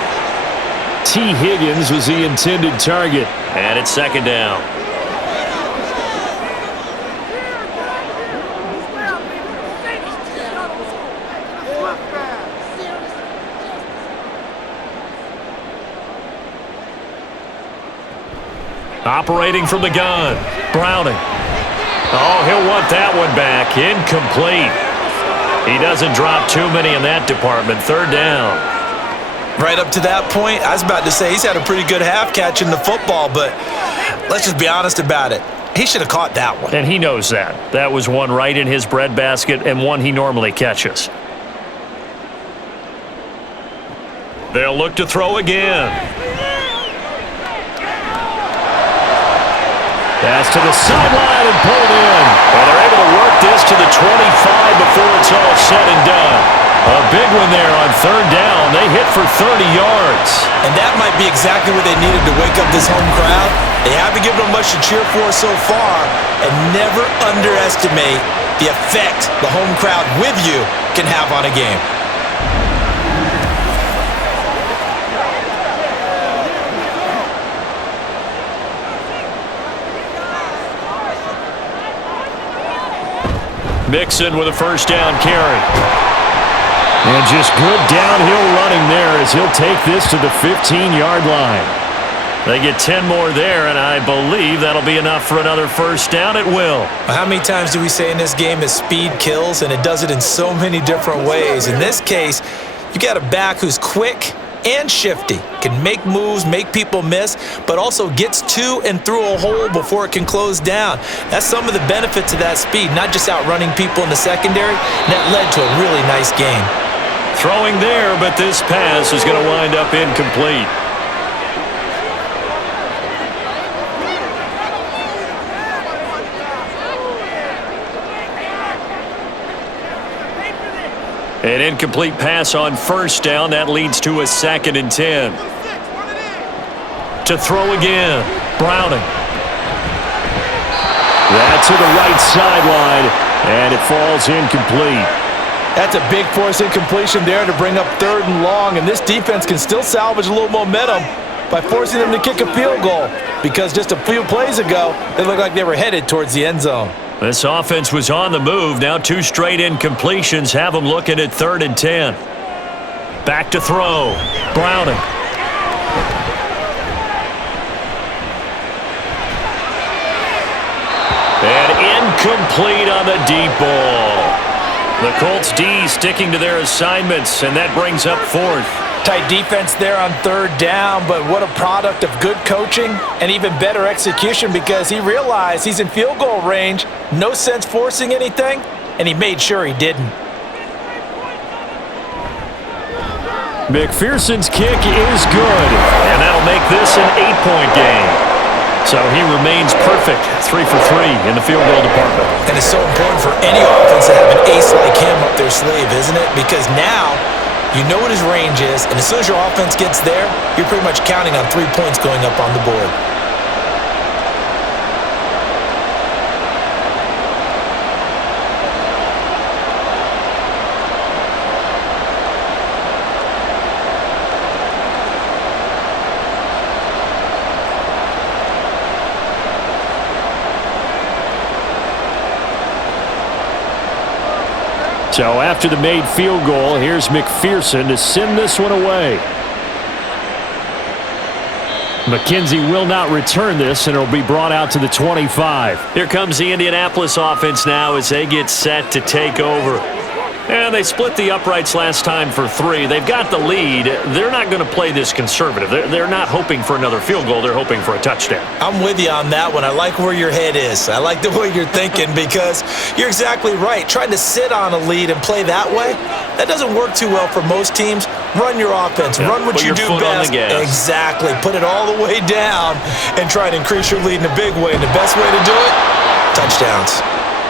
T. Higgins was the intended target. And it's 2nd down. Operating from the gun, Browning. Oh, he'll want that one back. Incomplete. He doesn't drop too many in that department. 3rd down. Right up to that point, I was about to say he's had a pretty good half catching the football, but let's just be honest about it. He should have caught that one. And he knows that. That was one right in his breadbasket and one he normally catches. They'll look to throw again. Pass to the sideline and pulled in. And they're able to work this to the 25 before it's all said and done. A big one there on third down. They hit for 30 yards. And that might be exactly what they needed to wake up this home crowd. They haven't given them much to cheer for so far. And never underestimate the effect the home crowd with you can have on a game. Mixon with a first down carry. And just good downhill running there as he'll take this to the 15-yard line. They get 10 more there, and I believe that'll be enough for another first down. It will. How many times do we say in this game that speed kills, and it does it in so many different ways? In this case, you got a back who's quick and shifty, can make moves, make people miss, but also gets to and through a hole before it can close down. That's some of the benefits of that speed, not just outrunning people in the secondary. That led to a really nice game. Throwing there, but this pass is going to wind up incomplete. An incomplete pass on first down. That leads to a 2nd and 10. To throw again. Browning. That to the right sideline, and it falls incomplete. That's a big force incompletion there to bring up 3rd and long, and this defense can still salvage a little momentum by forcing them to kick a field goal, because just a few plays ago, they looked like they were headed towards the end zone. This offense was on the move. Now 2 straight incompletions have them looking at 3rd and 10. Back to throw. Browning. And incomplete on the deep ball. The Colts D sticking to their assignments, and that brings up 4th. Tight defense there on 3rd down, but what a product of good coaching and even better execution, because he realized he's in field goal range, no sense forcing anything, and he made sure he didn't. McPherson's kick is good, and that'll make this an 8-point game. So he remains perfect, 3 for 3 in the field goal department. And it's so important for any offense to have an ace like him up their sleeve, isn't it? Because now you know what his range is, and as soon as your offense gets there, you're pretty much counting on 3 points going up on the board. So after the made field goal, here's McPherson to send this one away. McKenzie will not return this, and it'll be brought out to the 25. Here comes the Indianapolis offense now as they get set to take over. And they split the uprights last time for 3. They've got the lead. They're not going to play this conservative. They're not hoping for another field goal. They're hoping for a touchdown. I'm with you on that one. I like where your head is. I like the way you're thinking, because you're exactly right. Trying to sit on a lead and play that way, that doesn't work too well for most teams. Run your offense. Run what you do best. Exactly. Put it all the way down and try to increase your lead in a big way. And the best way to do it, touchdowns.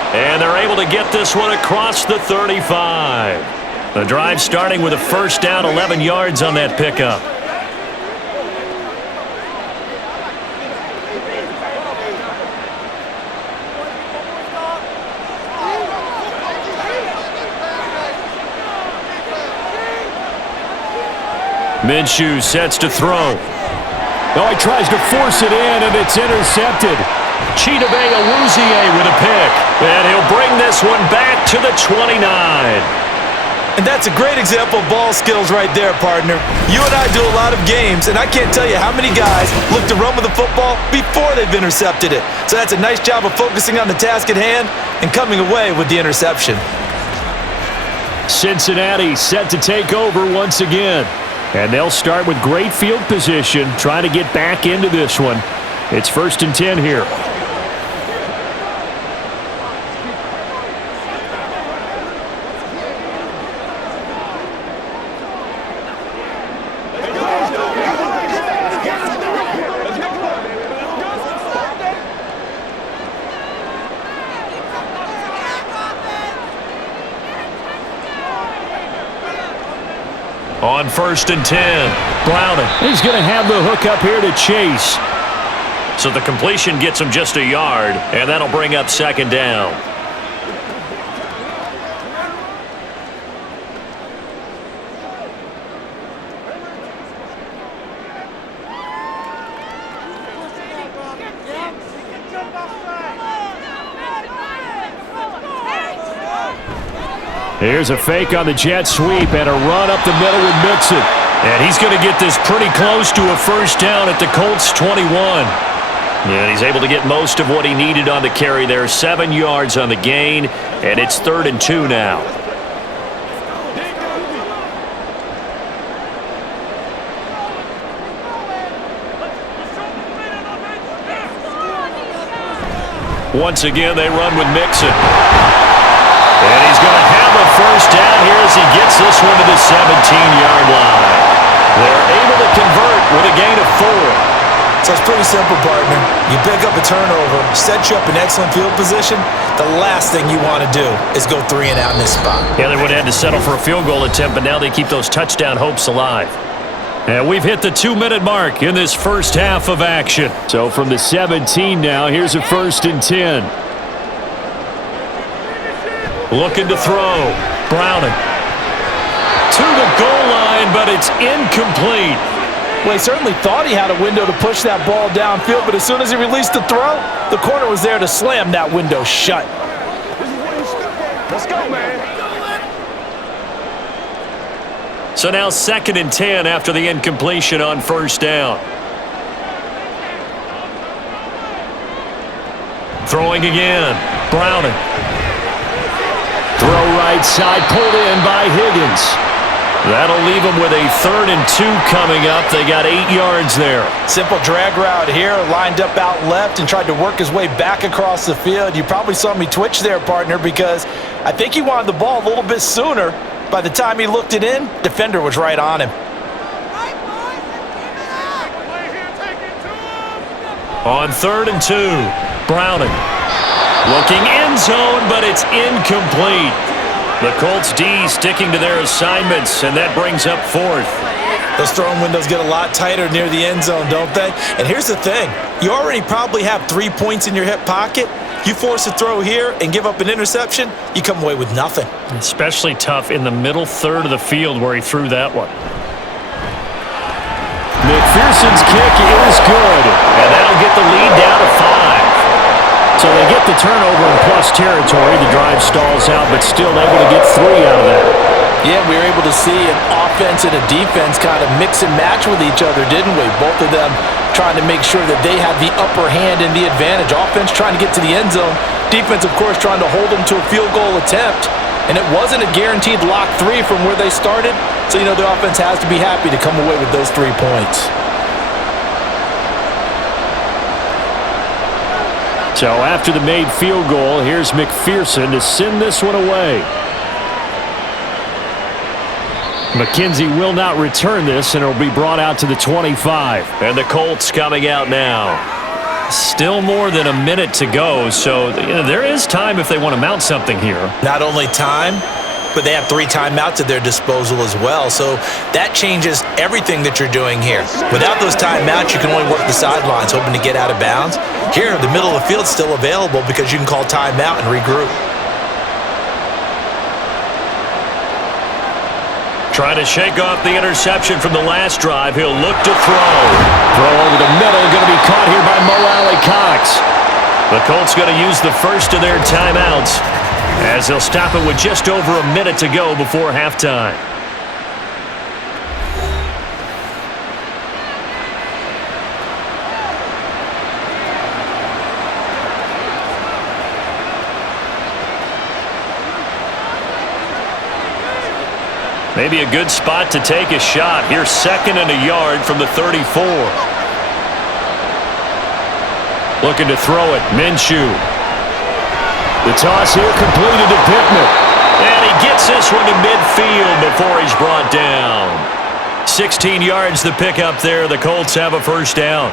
And they're able to get this one across the 35. The drive starting with a first down, 11 yards on that pickup. Minshew sets to throw. Oh, he tries to force it in, and it's intercepted. Chidobe Awuzie with a pick. And he'll bring this one back to the 29. And that's a great example of ball skills right there, partner. You and I do a lot of games, and I can't tell you how many guys look to run with the football before they've intercepted it. So that's a nice job of focusing on the task at hand and coming away with the interception. Cincinnati set to take over once again. And they'll start with great field position, trying to get back into this one. It's 1st and 10 here. On 1st and 10, Browning. He's going to have the hook up here to Chase. So the completion gets him just a yard, and that'll bring up 2nd down. Here's a fake on the jet sweep and a run up the middle with Mixon. And he's going to get this pretty close to a 1st down at the Colts 21. And he's able to get most of what he needed on the carry there. 7 yards on the gain, and it's 3rd and 2 now. Once again, they run with Mixon. And he's going to have a 1st down here as he gets this one to the 17-yard line. They're able to convert with a gain of 4. So it's pretty simple, partner. You pick up a turnover, set you up in excellent field position. The last thing you want to do is go 3 and out in this spot. Yeah, they would have had to settle for a field goal attempt, but now they keep those touchdown hopes alive. And we've hit the 2-minute mark in this first half of action. So from the 17 now, here's a 1st and 10. Looking to throw. Browning. To the goal line, but it's incomplete. Well, he certainly thought he had a window to push that ball downfield, but as soon as he released the throw, the corner was there to slam that window shut. Let's go, man. So now 2nd and 10 after the incompletion on 1st down. Throwing again. Browning. Throw right side, pulled in by Higgins. That'll leave them with a 3rd and 2 coming up. They got 8 yards there. Simple drag route here, lined up out left and tried to work his way back across the field. You probably saw me twitch there, partner, because I think he wanted the ball a little bit sooner. By the time he looked it in, defender was right on him. On 3rd and 2, Browning. Looking end zone, but it's incomplete. The Colts D sticking to their assignments, and that brings up 4th. Those throwing windows get a lot tighter near the end zone, don't they? And here's the thing. You already probably have 3 points in your hip pocket. You force a throw here and give up an interception, you come away with nothing. Especially tough in the middle 3rd of the field where he threw that one. McPherson's kick is good, and that'll get the lead down to 5. So they get the turnover in plus territory. The drive stalls out, but still able to get 3 out of that. Yeah, we were able to see an offense and a defense kind of mix and match with each other, didn't we? Both of them trying to make sure that they had the upper hand and the advantage. Offense trying to get to the end zone. Defense, of course, trying to hold them to a field goal attempt. And it wasn't a guaranteed lock 3 from where they started. So, you know, the offense has to be happy to come away with those 3 points. So after the made field goal, here's McPherson to send this one away. McKenzie will not return this, and it'll be brought out to the 25. And the Colts coming out now. Still more than a minute to go, so there is time if they want to mount something here. Not only time, but they have 3 timeouts at their disposal as well. So that changes everything that you're doing here. Without those timeouts, you can only work the sidelines, hoping to get out of bounds. Here, the middle of the field's still available because you can call timeout and regroup. Trying to shake off the interception from the last drive. He'll look to throw. Throw over the middle, going to be caught here by Mo Alley-Cox. The Colts going to use the first of their timeouts as they'll stop it with just over a minute to go before halftime. Maybe a good spot to take a shot. Here's 2nd and a yard from the 34. Looking to throw it. Minshew. The toss here completed to Pittman. And he gets this one to midfield before he's brought down. 16 yards to pick up there. The Colts have a first down.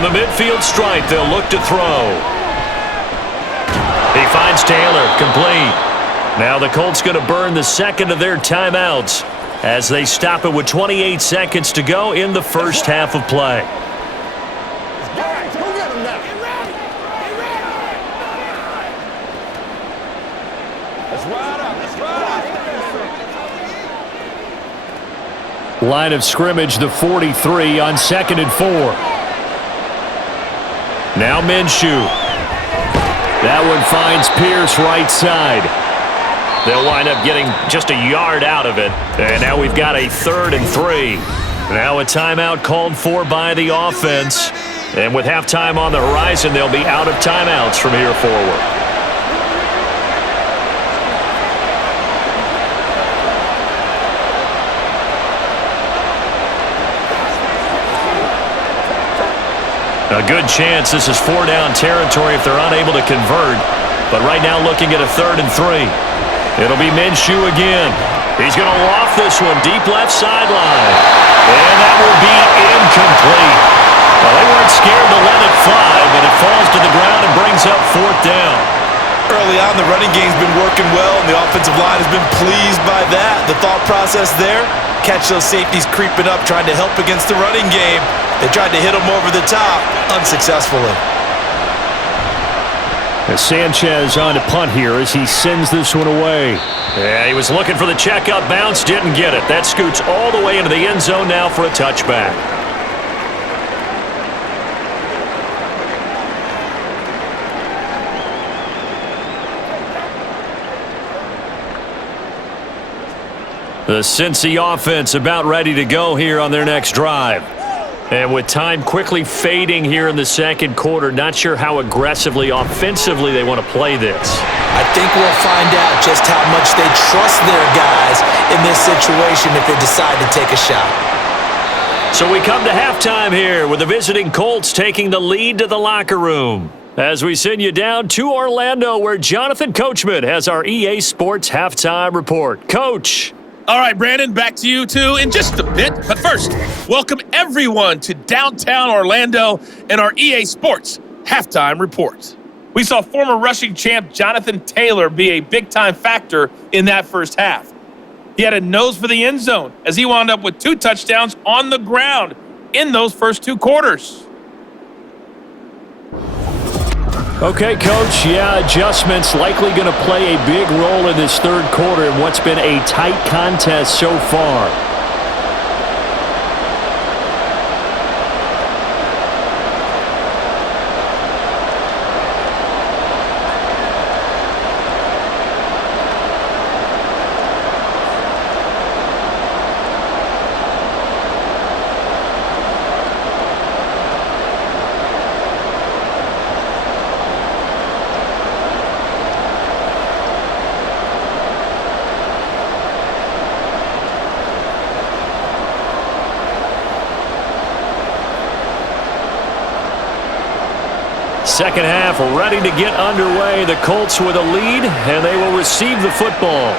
From the midfield stripe, they'll look to throw. He finds Taylor, complete. Now the Colts going to burn the second of their timeouts as they stop it with 28 seconds to go in the first half of play. Line of scrimmage, the 43 on 2nd and 4. Now Minshew. That one finds Pierce right side. They'll wind up getting just a yard out of it. And now we've got a 3rd and 3. Now a timeout called for by the offense. And with halftime on the horizon, they'll be out of timeouts from here forward. A good chance this is 4-down territory if they're unable to convert. But right now looking at a 3rd and 3. It'll be Minshew again. He's going to loft this one deep left sideline. And that will be incomplete. Well, they weren't scared to let it fly, but it falls to the ground and brings up 4th down. Early on, the running game's been working well, and the offensive line has been pleased by that. The thought process there, catch those safeties creeping up, trying to help against the running game. They tried to hit him over the top, unsuccessfully. Sanchez on to punt here as he sends this one away. Yeah, he was looking for the checkup bounce, didn't get it. That scoots all the way into the end zone now for a touchback. The Cincy offense about ready to go here on their next drive. And with time quickly fading here in the second quarter, not sure how aggressively, offensively they want to play this. I think we'll find out just how much they trust their guys in this situation if they decide to take a shot. So we come to halftime here with the visiting Colts taking the lead to the locker room. As we send you down to Orlando, where Jonathan Coachman has our EA Sports halftime report. Coach. All right, Brandon, back to you, too, in just a bit. But first, welcome everyone to downtown Orlando and our EA Sports halftime report. We saw former rushing champ Jonathan Taylor be a big-time factor in that first half. He had a nose for the end zone as he wound up with 2 touchdowns on the ground in those first 2 quarters. Okay, Coach, adjustments likely going to play a big role in this third quarter in what's been a tight contest so far. Second half ready to get underway. The Colts with a lead, and they will receive the football.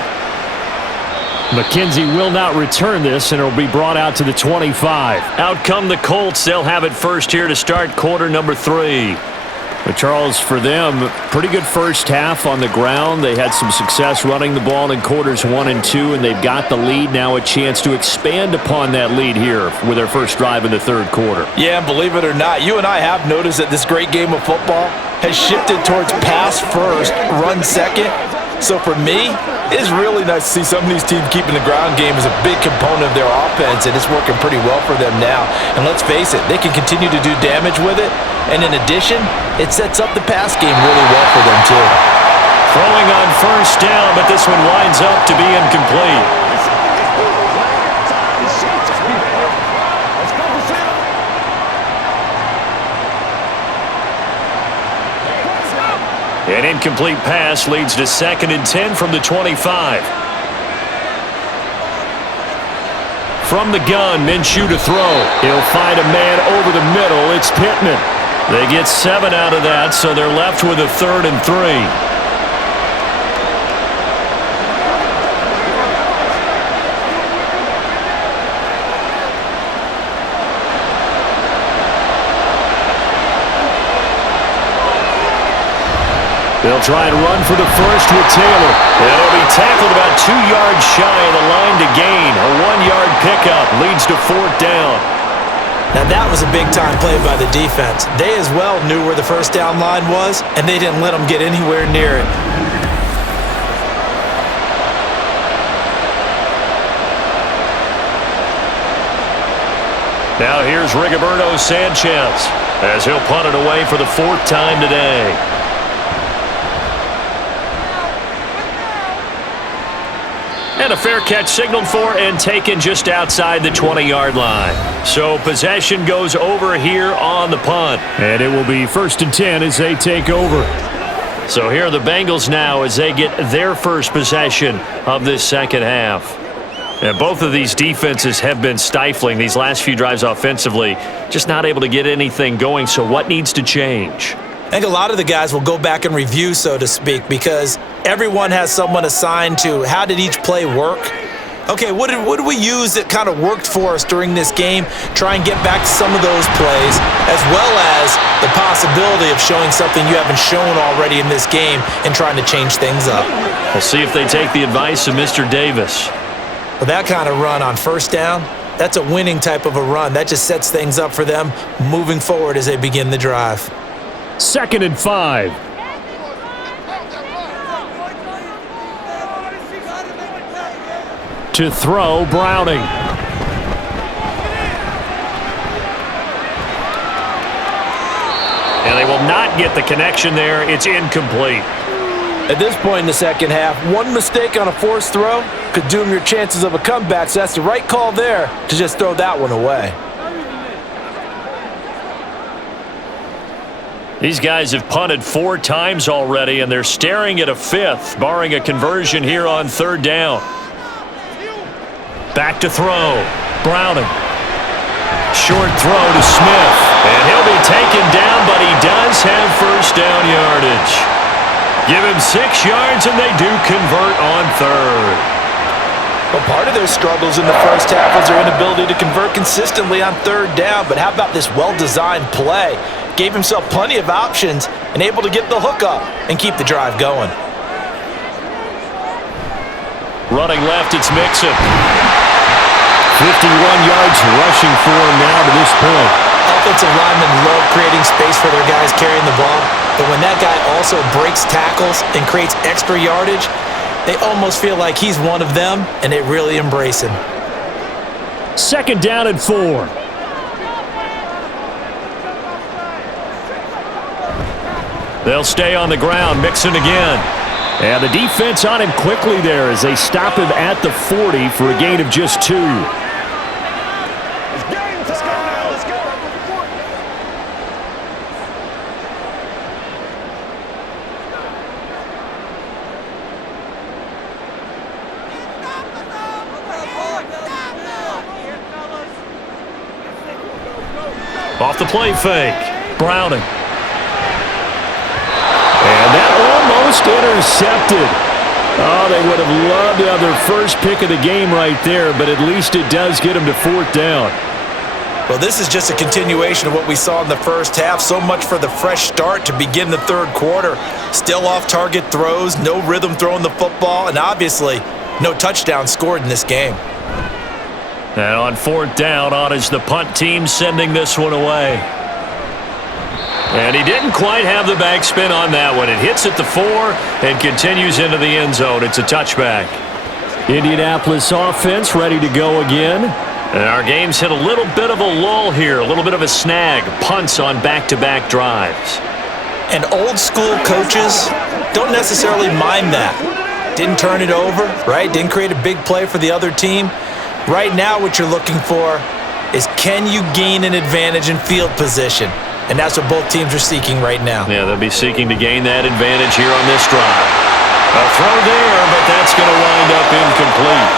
McKenzie will not return this, and it will be brought out to the 25. Out come the Colts. They'll have it first here to start quarter number 3. But Charles, for them, pretty good first half on the ground. They had some success running the ball in quarters 1 and 2, and they've got the lead. Now a chance to expand upon that lead here with their first drive in the third quarter. Yeah, and believe it or not, you and I have noticed that this great game of football has shifted towards pass first, run second. So for me, it's really nice to see some of these teams keeping the ground game as a big component of their offense, and it's working pretty well for them now. And let's face it, they can continue to do damage with it. And in addition, it sets up the pass game really well for them too. Throwing on first down, but this one winds up to be incomplete. An incomplete pass leads to 2nd and 10 from the 25. From the gun, Minshew to throw. He'll find a man over the middle. It's Pittman. They get 7 out of that, so they're left with a 3rd and 3. They'll try and run for the first with Taylor. And he'll be tackled about 2 yards shy of the line to gain. A 1-yard pickup leads to 4th down. Now that was a big-time play by the defense. They as well knew where the first down line was, and they didn't let them get anywhere near it. Now here's Rigoberto Sanchez as he'll punt it away for the 4th time today. And a fair catch signaled for and taken just outside the 20-yard line. So possession goes over here on the punt. And it will be 1st and 10 as they take over. So here are the Bengals now as they get their first possession of this second half. And both of these defenses have been stifling these last few drives offensively, just not able to get anything going. So what needs to change? I think a lot of the guys will go back and review, so to speak, because everyone has someone assigned to how did each play work. Okay, what did we use that kind of worked for us during this game? Try and get back to some of those plays, as well as the possibility of showing something you haven't shown already in this game and trying to change things up. We'll see if they take the advice of Mr. Davis. With that kind of run on first down, that's a winning type of a run. That just sets things up for them moving forward as they begin the drive. 2nd and 5. To throw, Browning. And they will not get the connection there. It's incomplete. At this point in the second half, one mistake on a forced throw could doom your chances of a comeback, so that's the right call there to just throw that one away. These guys have punted 4 times already, and they're staring at a 5th, barring a conversion here on 3rd down. Back to throw. Browning. Short throw to Smith. And he'll be taken down, but he does have first down yardage. Give him 6 yards, and they do convert on 3rd. Well, part of their struggles in the first half was their inability to convert consistently on 3rd down, but how about this well-designed play? Gave himself plenty of options and able to get the hook up and keep the drive going. Running left, it's Mixon. 51 yards rushing for him now to this point. Offensive linemen love creating space for their guys carrying the ball, but when that guy also breaks tackles and creates extra yardage, they almost feel like he's one of them, and they really embrace him. 2nd down and 4. They'll stay on the ground. Mixon again. And the defense on him quickly there as they stop him at the 40 for a gain of just 2. Let's go now. Let's go. Off the play fake. Browning. And that almost intercepted. Oh, they would have loved to have their first pick of the game right there, but at least it does get them to 4th down. Well, this is just a continuation of what we saw in the first half. So much for the fresh start to begin the 3rd quarter. Still off-target throws, no rhythm throwing the football, and obviously no touchdown scored in this game. And on 4th down, on is the punt team sending this one away. And he didn't quite have the backspin on that one. It hits at the 4 and continues into the end zone. It's a touchback. Indianapolis offense ready to go again. And our game's hit a little bit of a lull here, a little bit of a snag. Punts on back-to-back drives. And old school coaches don't necessarily mind that. Didn't turn it over, right? Didn't create a big play for the other team. Right now what you're looking for is can you gain an advantage in field position? And that's what both teams are seeking right now. Yeah, they'll be seeking to gain that advantage here on this drive. A throw there, but that's going to wind up incomplete.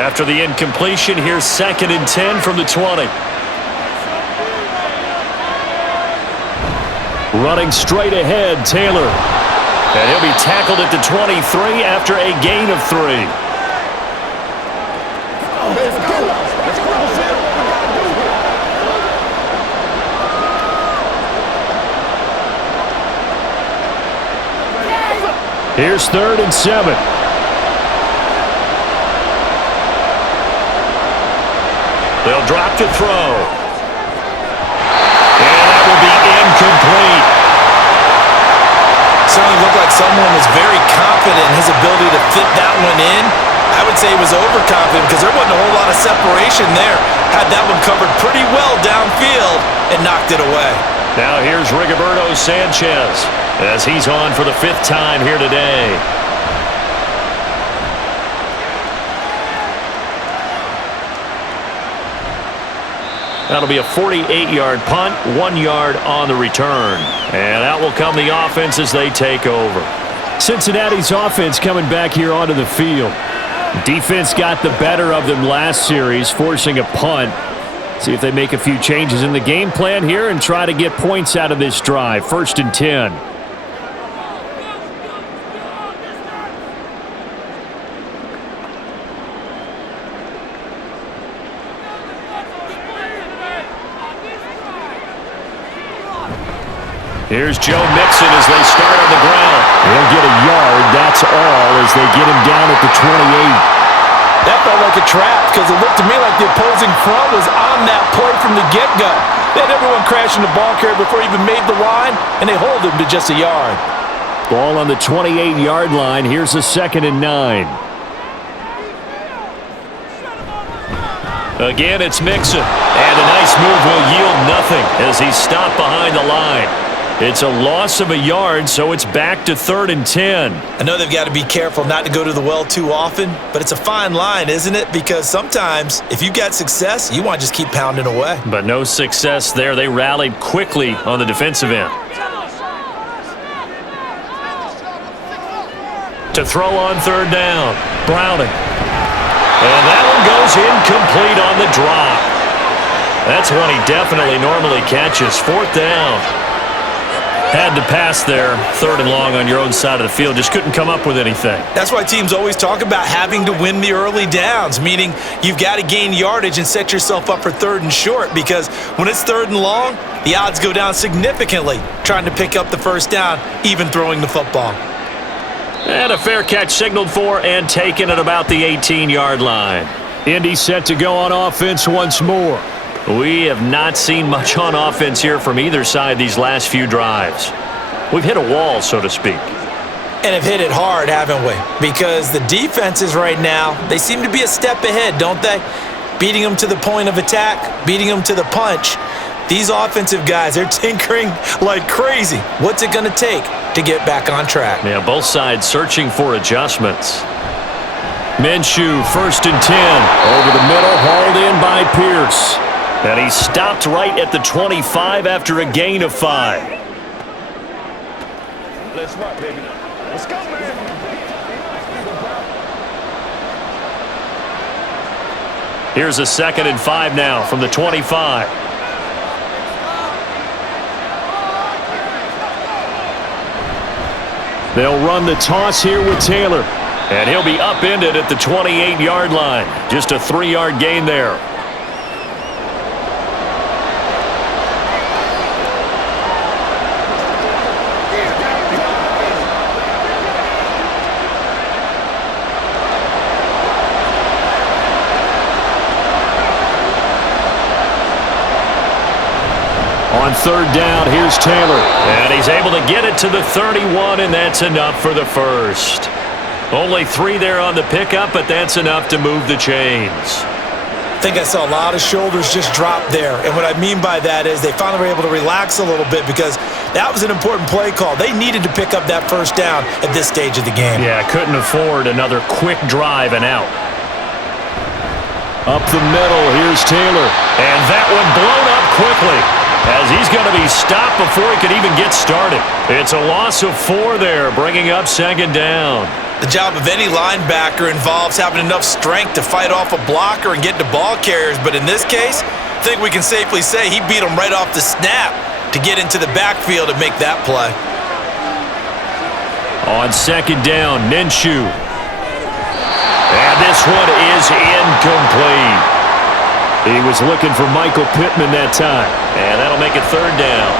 After the incompletion, here's 2nd and 10 from the 20. Running straight ahead, Taylor. And he'll be tackled at the 23 after a gain of 3. Here's 3rd and 7. They'll drop to throw. And that will be incomplete. Certainly looked like someone was very confident in his ability to fit that one in. I would say he was overconfident because there wasn't a whole lot of separation there. Had that one covered pretty well downfield and knocked it away. Now here's Rigoberto Sanchez as he's on for the 5th time here today. That'll be a 48-yard punt, 1 yard on the return. And out will come the offense as they take over. Cincinnati's offense coming back here onto the field. Defense got the better of them last series, forcing a punt. See if they make a few changes in the game plan here and try to get points out of this drive. 1st and 10. Here's Joe Mixon as they start on the ground. He'll get a yard, that's all, as they get him down at the 28. That felt like a trap because it looked to me like the opposing front was on that play from the get-go. They had everyone crashing the ball carrier before he even made the line, and they hold him to just a yard. Ball on the 28-yard line. Here's a 2nd and 9. Again, it's Mixon. And a nice move will yield nothing as he's stopped behind the line. It's a loss of a yard, so it's back to 3rd and 10. I know they've got to be careful not to go to the well too often, but it's a fine line, isn't it? Because sometimes, if you've got success, you want to just keep pounding away. But no success there. They rallied quickly on the defensive end. To throw on 3rd down, Browning. And that one goes incomplete on the drop. That's one he definitely normally catches. 4th down. Had to pass there, 3rd and long on your own side of the field. Just couldn't come up with anything. That's why teams always talk about having to win the early downs, meaning you've got to gain yardage and set yourself up for 3rd and short, because when it's 3rd and long, the odds go down significantly trying to pick up the 1st down, even throwing the football. And a fair catch signaled for and taken at about the 18-yard line. Indy set to go on offense once more. We have not seen much on offense here from either side these last few drives. We've hit a wall, so to speak. And have hit it hard, haven't we? Because the defenses right now, they seem to be a step ahead, don't they? Beating them to the point of attack, beating them to the punch. These offensive guys, they're tinkering like crazy. What's it going to take to get back on track? Yeah, both sides searching for adjustments. Minshew, 1st and 10. Over the middle, hauled in by Pierce. And he stopped right at the 25 after a gain of 5. Let's rock, baby. Let's go, man. Here's a 2nd and 5 now from the 25. They'll run the toss here with Taylor. And he'll be upended at the 28-yard line. Just a 3-yard gain there. On 3rd down, here's Taylor. And he's able to get it to the 31, and that's enough for the 1st. Only 3 there on the pickup, but that's enough to move the chains. I think I saw a lot of shoulders just drop there. And what I mean by that is they finally were able to relax a little bit because that was an important play call. They needed to pick up that 1st down at this stage of the game. Yeah, couldn't afford another quick drive and out. Up the middle, here's Taylor. And that one blown up quickly, as he's going to be stopped before he could even get started. It's a loss of 4 there, bringing up 2nd down. The job of any linebacker involves having enough strength to fight off a blocker and get to ball carriers, but in this case, I think we can safely say he beat him right off the snap to get into the backfield and make that play. On 2nd down, Minshew. And this this one is incomplete. He was looking for Michael Pittman that time. And that'll make it third down.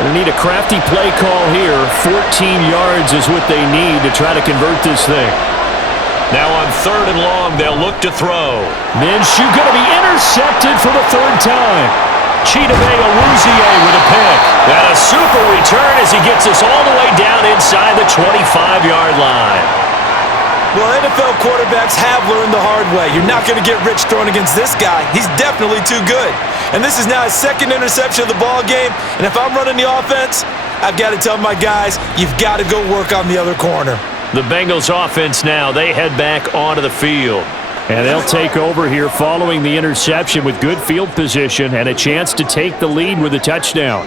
Going to need a crafty play call here. 14 yards is what they need to try to convert this thing. Now on third and long, they'll look to throw. Minshew going to be intercepted for the third time. Chidobe Awuzie with a pick. And a super return as he gets us all the way down inside the 25-yard line. Well, NFL quarterbacks have learned the hard way. You're not going to get rich throwing against this guy. He's definitely too good. And this is now his second interception of the ball game. And if I'm running the offense, I've got to tell my guys, you've got to go work on the other corner. The Bengals offense now, they head back onto the field. And they'll take over here following the interception with good field position and a chance to take the lead with a touchdown.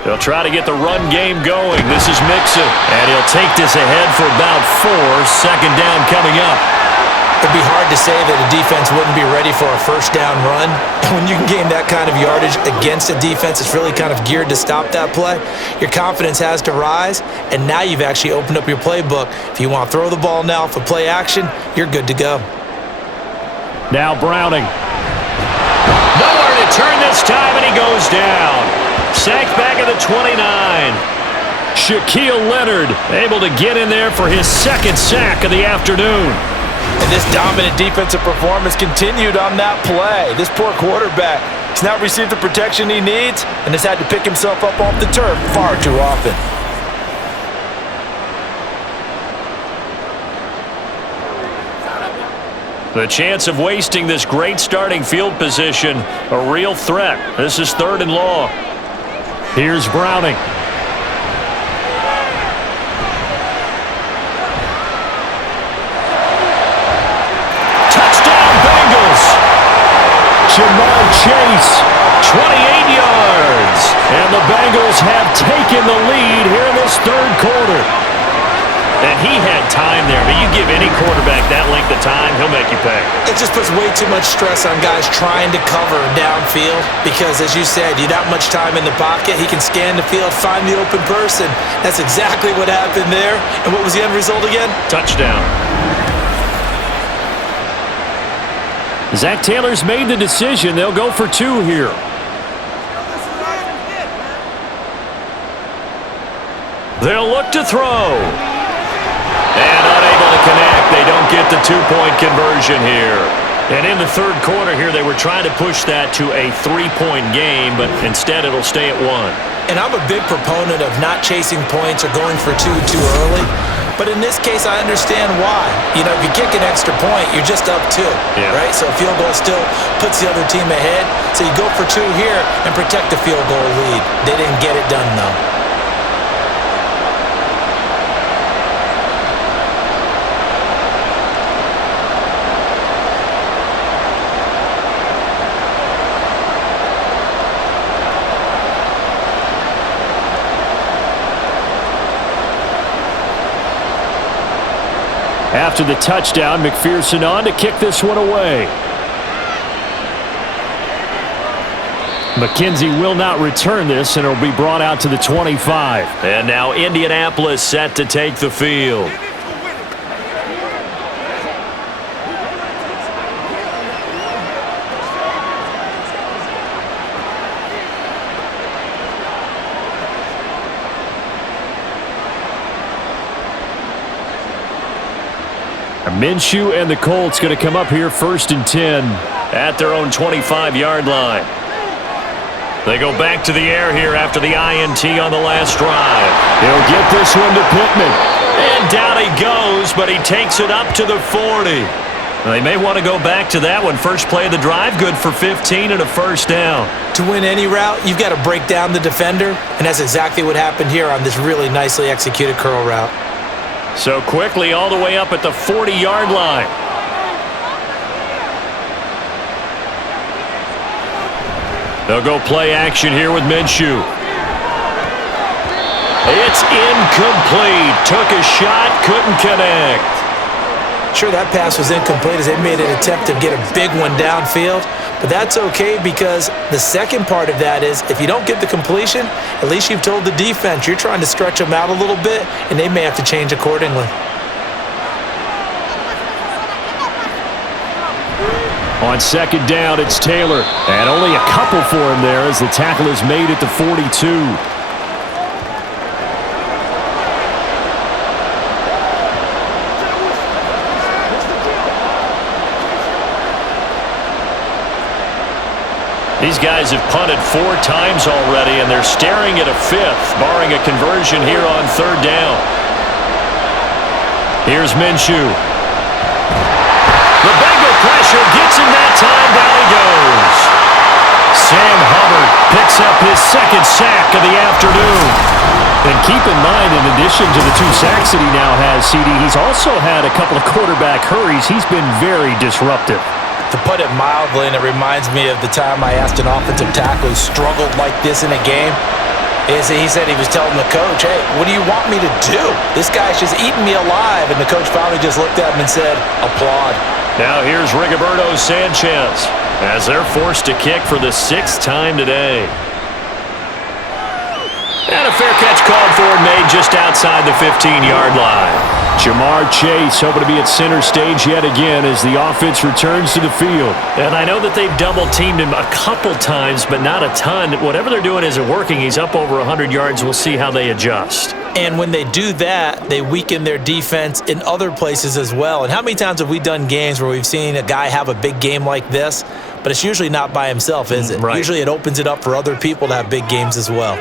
They'll try to get the run game going. This is Mixon, and he'll take this ahead for about 4. Second down coming up. It'd be hard to say that a defense wouldn't be ready for a first down run. And when you can gain that kind of yardage against a defense that's really kind of geared to stop that play, your confidence has to rise, and now you've actually opened up your playbook. If you want to throw the ball now for play action, you're good to go. Now Browning. Nowhere to turn this time, and he goes down. Sacked back at the 29. Shaquille Leonard able to get in there for his second sack of the afternoon. And this dominant defensive performance continued on that play. This poor quarterback has not received the protection he needs and has had to pick himself up off the turf far too often. The chance of wasting this great starting field position, a real threat. This is third and long. Here's Browning. Touchdown Bengals. Jamar Chase, 28 yards. And the Bengals have taken the lead here in this third quarter. And he had time there, but you give any quarterback that length of time, he'll make you pay. It just puts way too much stress on guys trying to cover downfield because, as you said, you that much time in the pocket, he can scan the field, find the open person. That's exactly what happened there. And what was the end result again? Touchdown. Zach Taylor's made the decision. They'll go for 2 here. They'll look to throw. And unable to connect. They don't get the 2-point conversion here. And in the third quarter here, they were trying to push that to a 3-point game, but instead it'll stay at 1. And I'm a big proponent of not chasing points or going for 2 too early. But in this case, I understand why. You know, if you kick an extra point, you're just up 2, right? So a field goal still puts the other team ahead. So you go for 2 here and protect the field goal lead. They didn't get it done, though. After the touchdown, McPherson on to kick this one away. McKenzie will not return this, and it'll be brought out to the 25. And now Indianapolis set to take the field. Minshew and the Colts going to come up here 1st and 10 at their own 25-yard line. They go back to the air here after the INT on the last drive. He'll get this one to Pittman. And down he goes, but he takes it up to the 40. They may want to go back to that one. First play of the drive, good for 15 and a first down. To win any route, you've got to break down the defender, and that's exactly what happened here on this really nicely executed curl route. So quickly all the way up at the 40-yard line. They'll go play action here with Minshew. It's incomplete. Took a shot, couldn't connect. Sure, that pass was incomplete as they made an attempt to get a big one downfield, but that's okay because the second part of that is if you don't get the completion, at least you've told the defense you're trying to stretch them out a little bit, and they may have to change accordingly. On second down, it's Taylor, and only a couple for him there as the tackle is made at the 42. These guys have punted 4 times already, and they're staring at a 5th, barring a conversion here on third down. Here's Minshew. The Bengal pressure gets him that time. Down he goes. Sam Hubbard picks up his second sack of the afternoon. And keep in mind, in addition to the 2 sacks that he now has, CD, he's also had a couple of quarterback hurries. He's been very disruptive. To put it mildly, and it reminds me of the time I asked an offensive tackle who struggled like this in a game, he said he was telling the coach, hey, what do you want me to do? This guy's just eating me alive. And the coach finally just looked at him and said, applaud. Now here's Rigoberto Sanchez as they're forced to kick for the 6th time today. And a fair catch called for and made just outside the 15-yard line. Jamar Chase hoping to be at center stage yet again as the offense returns to the field. And I know that they've double-teamed him a couple times, but not a ton. Whatever they're doing isn't working. He's up over 100 yards. We'll see how they adjust. And when they do that, they weaken their defense in other places as well. And how many times have we done games where we've seen a guy have a big game like this, but it's usually not by himself, is it? Right. Usually it opens it up for other people to have big games as well.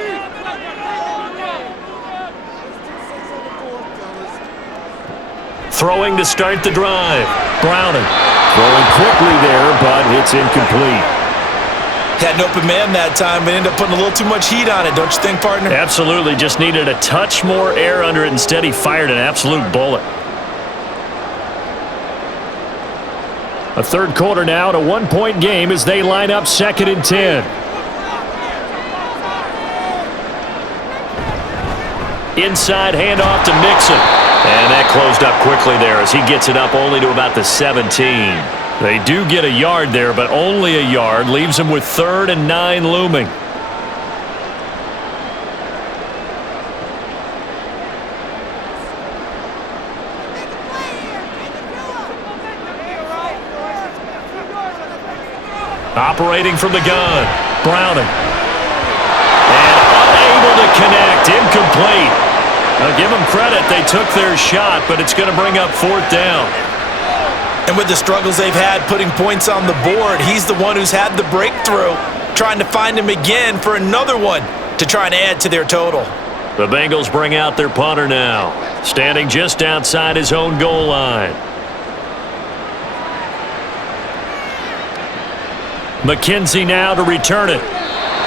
Throwing to start the drive. Browning. Throwing quickly there, but it's incomplete. Had an open man that time, but ended up putting a little too much heat on it, don't you think, partner? Absolutely. Just needed a touch more air under it. Instead, he fired an absolute bullet. A third quarter now, and a 1-point game as they line up 2nd and 10. Inside handoff to Mixon. And that closed up quickly there as he gets it up only to about the 17. They do get a yard there, but only a yard. Leaves them with 3rd and 9 looming. Operating from the gun. Browning. And unable to connect. Incomplete. Now give them credit. They took their shot, but it's going to bring up 4th down. And with the struggles they've had putting points on the board, he's the one who's had the breakthrough, trying to find him again for another one to try and add to their total. The Bengals bring out their punter now, standing just outside his own goal line. McKenzie now to return it.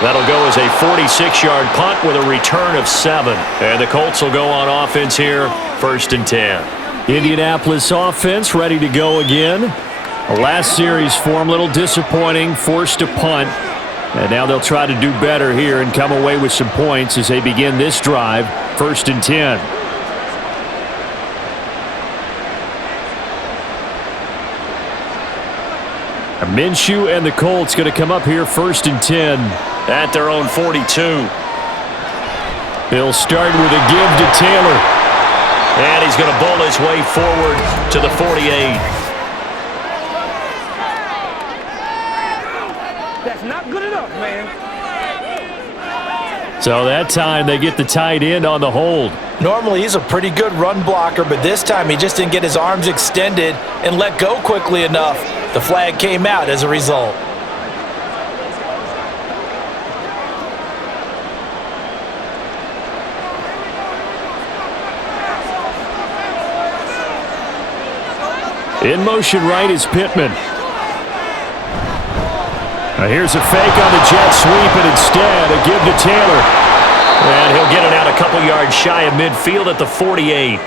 That'll go as a 46-yard punt with a return of 7. And the Colts will go on offense here, 1st and 10. Indianapolis offense ready to go again. The last series for them, a little disappointing, forced to punt. And now they'll try to do better here and come away with some points as they begin this drive, 1st and 10. Minshew and the Colts going to come up here 1st and 10 at their own 42. They'll start with a give to Taylor. And he's going to bowl his way forward to the 48. That's not good enough, man. So that time they get the tight end on the hold. Normally he's a pretty good run blocker, but this time he just didn't get his arms extended and let go quickly enough. The flag came out as a result. In motion right is Pittman. Now here's a fake on the jet sweep, and instead a give to Taylor. And he'll get it out a couple yards shy of midfield at the 48.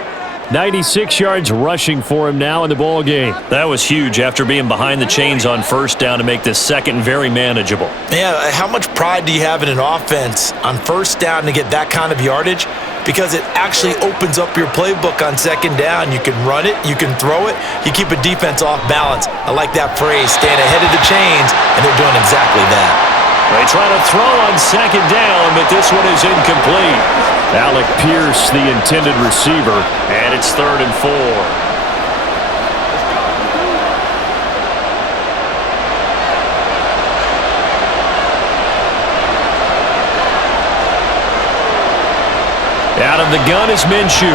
96 yards rushing for him now in the ball game. That was huge after being behind the chains on first down to make this second very manageable. Yeah, how much pride do you have in an offense on first down to get that kind of yardage? Because it actually opens up your playbook on second down. You can run it, you can throw it, you keep a defense off balance. I like that phrase, staying ahead of the chains, and they're doing exactly that. They try to throw on second down, but this one is incomplete. Alec Pierce, the intended receiver, and it's 3rd and 4. Out of the gun is Minshew.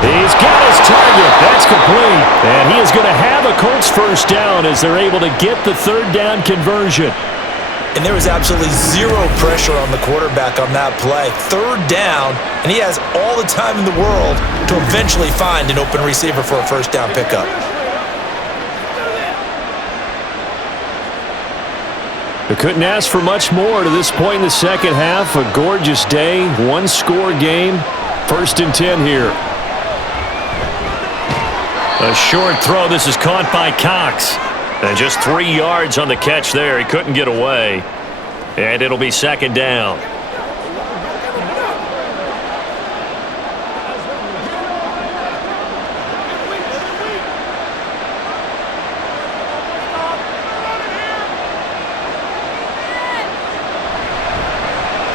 He's got his target. That's complete. And he is going to have a Colts first down as they're able to get the 3rd down conversion. And there was absolutely zero pressure on the quarterback on that play. 3rd down, and he has all the time in the world to eventually find an open receiver for a first down pickup. They couldn't ask for much more to this point in the second half. A gorgeous day, one-score game. 1st and 10 here. A short throw. This is caught by Cox. And just 3 yards on the catch there. He couldn't get away. And it'll be 2nd down.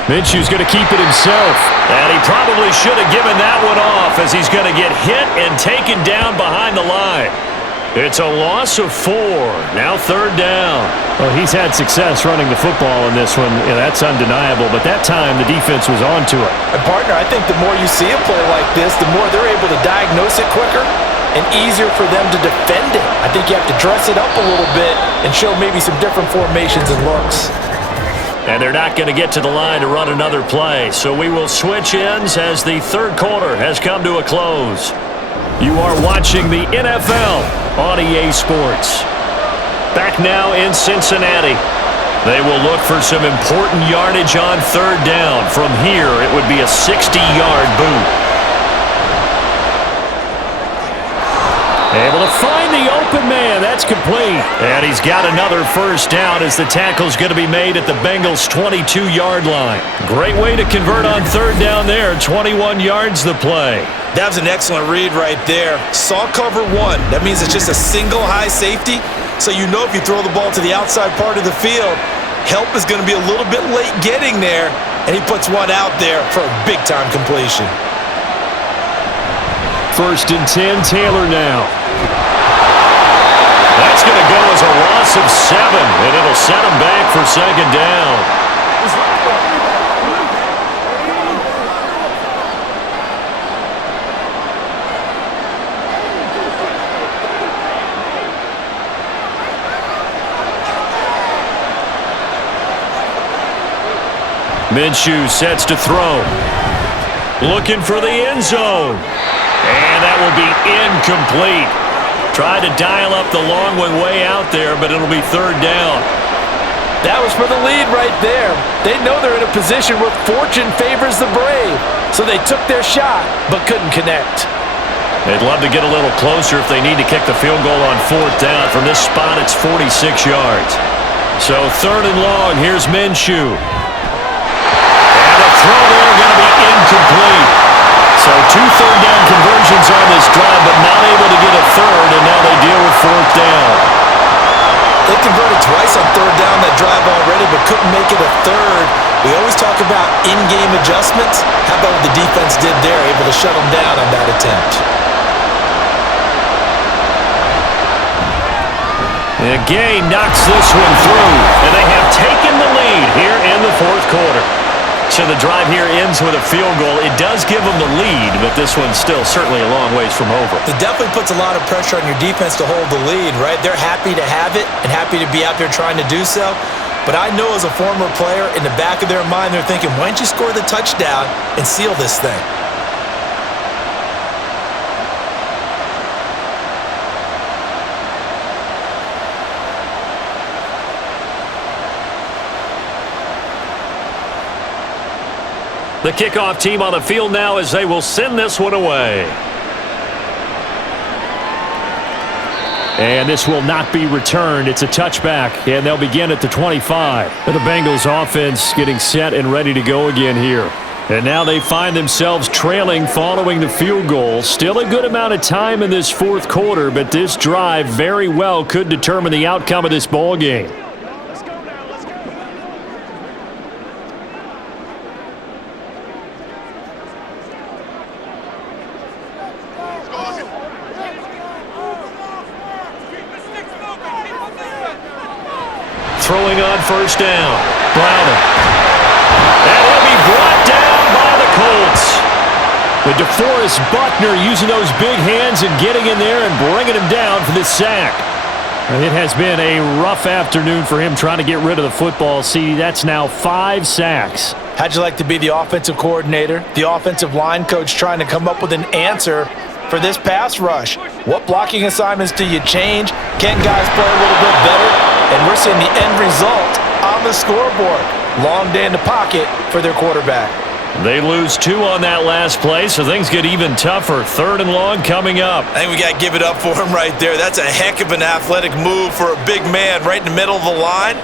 Minshew's going to keep it himself. And he probably should have given that one off as he's going to get hit and taken down behind the line. It's a loss of 4. Now 3rd down. Well, he's had success running the football in this one. Yeah, that's undeniable. But that time, the defense was on to it. And partner, I think the more you see a play like this, the more they're able to diagnose it quicker and easier for them to defend it. I think you have to dress it up a little bit and show maybe some different formations and looks. And they're not going to get to the line to run another play. So we will switch ends as the 3rd quarter has come to a close. You are watching the NFL on EA Sports. Back now in Cincinnati. They will look for some important yardage on 3rd down. From here, it would be a 60-yard boot. Able to find the open man. That's complete. And he's got another first down as the tackle's going to be made at the Bengals' 22-yard line. Great way to convert on 3rd down there. 21 yards the play. That was an excellent read right there. Saw cover 1. That means it's just a single high safety. So you know if you throw the ball to the outside part of the field, help is going to be a little bit late getting there. And he puts one out there for a big-time completion. 1st and 10, Taylor now. That's going to go as a loss of 7, and it'll set him back for 2nd down. Minshew sets to throw. Looking for the end zone. And that will be incomplete. Tried to dial up the long one way out there, but it'll be 3rd down. That was for the lead right there. They know they're in a position where fortune favors the brave. So they took their shot, but couldn't connect. They'd love to get a little closer if they need to kick the field goal on 4th down. From this spot, it's 46 yards. So 3rd and long, here's Minshew. And the throw there going to be incomplete. So 2 3rd down conversions on this drive, but not able to get a 3rd, and now they deal with 4th down. They converted twice on 3rd down that drive already, but couldn't make it a 3rd. We always talk about in-game adjustments. How about what the defense did there, able to shut them down on that attempt? And Gay knocks this one through, and they have taken the lead here in the 4th quarter. So the drive here ends with a field goal. It does give them the lead, but this one's still certainly a long ways from over. It definitely puts a lot of pressure on your defense to hold the lead, right? They're happy to have it and happy to be out there trying to do so. But I know as a former player, in the back of their mind, they're thinking, why don't you score the touchdown and seal this thing? The kickoff team on the field now as they will send this one away. And this will not be returned. It's a touchback, and they'll begin at the 25. The Bengals offense getting set and ready to go again here. And now they find themselves trailing following the field goal. Still a good amount of time in this fourth quarter, but this drive very well could determine the outcome of this ball game. Throwing on first down. Browner. And he'll be brought down by the Colts. The DeForest Buckner using those big hands and getting in there and bringing him down for this sack. It has been a rough afternoon for him trying to get rid of the football. See, that's now 5 sacks. How'd you like to be the offensive coordinator, the offensive line coach trying to come up with an answer for this pass rush? What blocking assignments do you change? Can guys play a little bit better? And we're seeing the end result on the scoreboard. Long day in the pocket for their quarterback. They lose 2 on that last play, so things get even tougher. 3rd and long coming up. I think we got to give it up for him right there. That's a heck of an athletic move for a big man right in the middle of the line.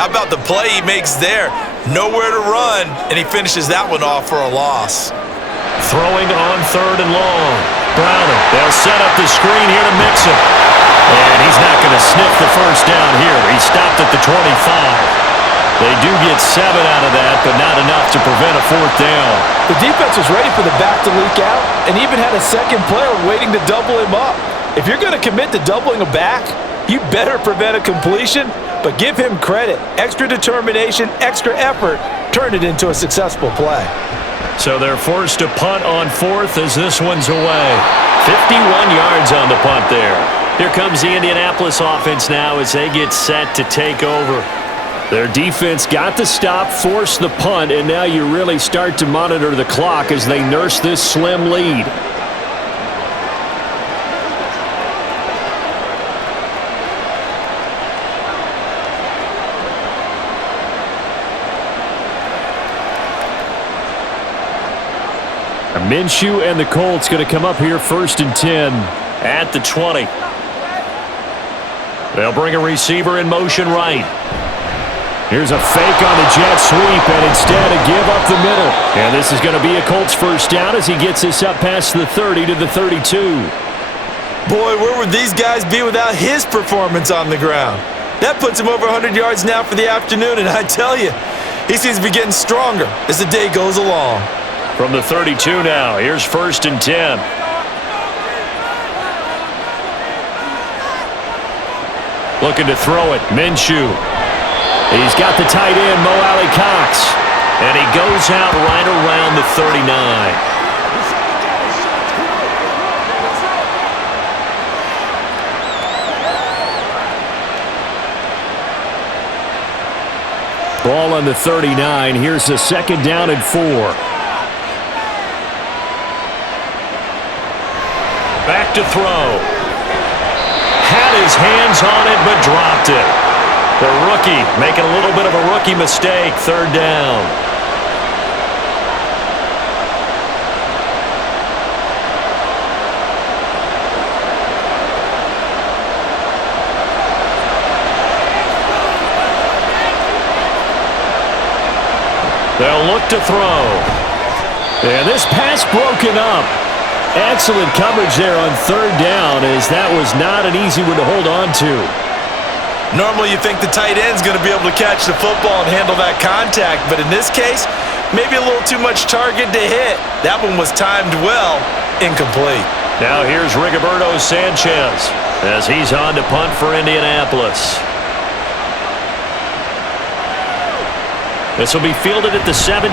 How about the play he makes there? Nowhere to run, and he finishes that one off for a loss. Throwing on 3rd and long. Browner. They'll set up the screen here to mix him. And he's not going to sniff the first down here. He stopped at the 25. They do get 7 out of that, but not enough to prevent a 4th down. The defense was ready for the back to leak out and even had a second player waiting to double him up. If you're going to commit to doubling a back, you better prevent a completion, but give him credit. Extra determination, extra effort, turn it into a successful play. So they're forced to punt on 4th as this one's away. 51 yards on the punt there. Here comes the Indianapolis offense now as they get set to take over. Their defense got the stop, forced the punt, and now you really start to monitor the clock as they nurse this slim lead. Minshew and the Colts going to come up here 1st and 10 at the 20. They'll bring a receiver in motion right. Here's a fake on the jet sweep, and instead a give up the middle. And this is going to be a Colts 1st down as he gets this up past the 30 to the 32. Boy, where would these guys be without his performance on the ground? That puts him over 100 yards now for the afternoon, and I tell you, he seems to be getting stronger as the day goes along. From the 32 now, here's 1st and 10. Looking to throw it, Minshew. He's got the tight end, Mo Alley-Cox. And he goes out right around the 39. Ball on the 39. Here's the 2nd down and 4. Back to throw. Had his hands on it, but dropped it. The rookie making a little bit of a rookie mistake. 3rd down. They'll look to throw. And this pass broken up. Excellent coverage there on 3rd down, as that was not an easy one to hold on to. Normally you think the tight end's going to be able to catch the football and handle that contact, but in this case, maybe a little too much target to hit. That one was timed well, incomplete. Now here's Rigoberto Sanchez as he's on to punt for Indianapolis. This will be fielded at the 17.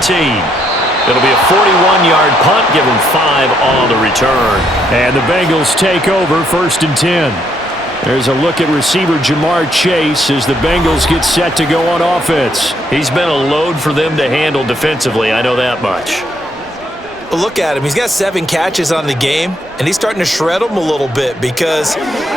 It'll be a 41-yard punt, give him 5 on the return. And the Bengals take over 1st and 10. There's a look at receiver Jamar Chase as the Bengals get set to go on offense. He's been a load for them to handle defensively, I know that much. Look at him. He's got 7 catches on the game, and he's starting to shred them a little bit because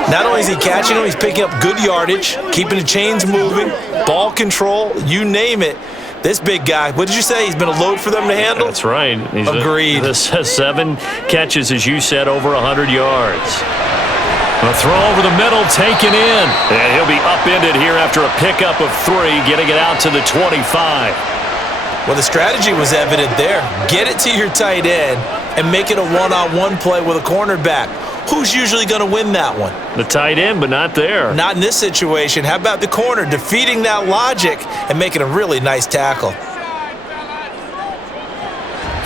not only is he catching them, he's picking up good yardage, keeping the chains moving, ball control, you name it. This big guy, what did you say? He's been a load for them to handle? That's right. Agreed. 7 catches, as you said, over 100 yards. A throw over the middle, taken in. And he'll be upended here after a pickup of 3, getting it out to the 25. Well, the strategy was evident there. Get it to your tight end and make it a one-on-one play with a cornerback. Who's usually going to win that one? The tight end, but not there. Not in this situation. How about the corner defeating that logic and making a really nice tackle?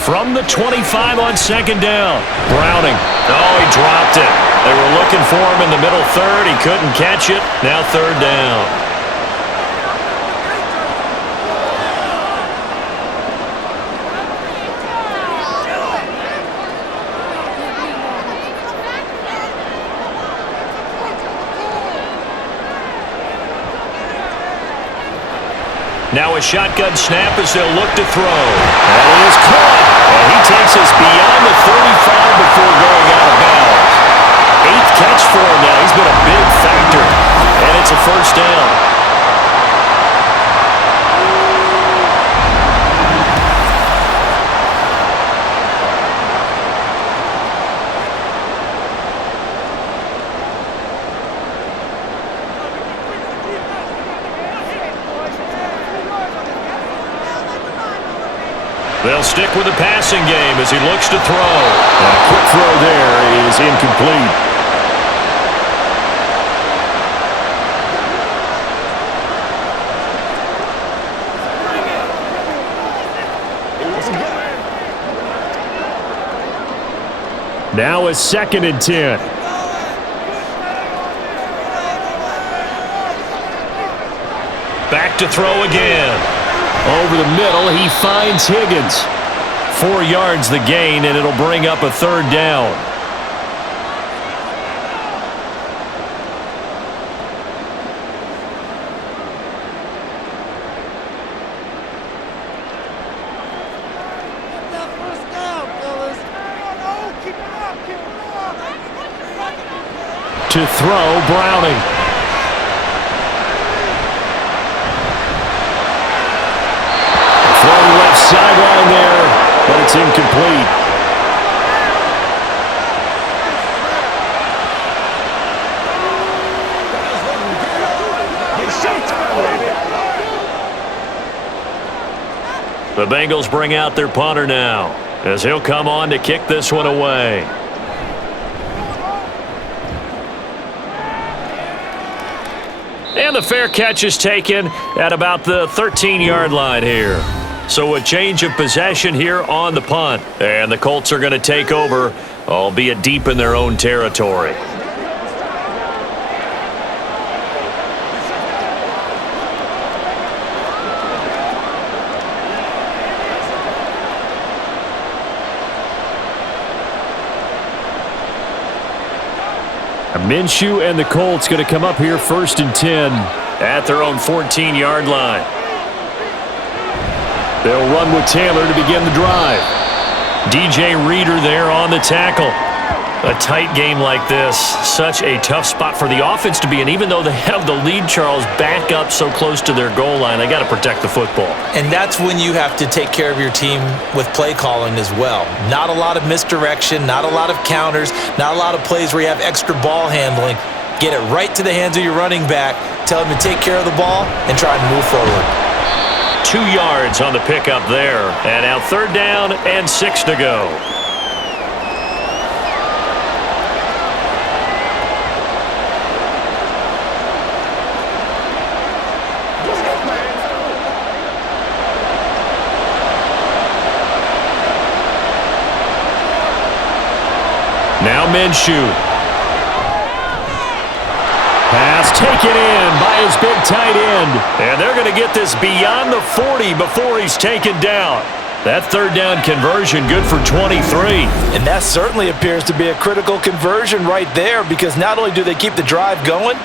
From the 25 on second down. Browning. Oh, he dropped it. They were looking for him in the middle third. He couldn't catch it. Now third down. Now a shotgun snap as they'll look to throw. And it is caught. And he takes us beyond the 35 before going out of bounds. 8th catch for him now. He's been a big factor. And it's a first down. They'll stick with the passing game as he looks to throw. And a quick throw there is incomplete. Now a 2nd and 10. Back to throw again. Over the middle, he finds Higgins. 4 yards the gain, and it'll bring up a third down. To throw, Browning. Left sideline there, but it's incomplete. The Bengals bring out their punter now, as he'll come on to kick this one away. And the fair catch is taken at about the 13-yard line here. So a change of possession here on the punt. And the Colts are going to take over, albeit deep in their own territory. Minshew and the Colts going to come up here 1st and 10 at their own 14-yard line. They'll run with Taylor to begin the drive. DJ Reader there on the tackle. A tight game like this, such a tough spot for the offense to be in. Even though they have the lead, Charles, back up so close to their goal line, they got to protect the football. And that's when you have to take care of your team with play calling as well. Not a lot of misdirection, not a lot of counters, not a lot of plays where you have extra ball handling. Get it right to the hands of your running back, tell him to take care of the ball, and try and move forward. 2 yards on the pickup there. And now third down and 6 to go. Now Minshew. Pass taken in by his big tight end. And they're going to get this beyond the 40 before he's taken down. That third down conversion good for 23. And that certainly appears to be a critical conversion right there, because not only do they keep the drive going,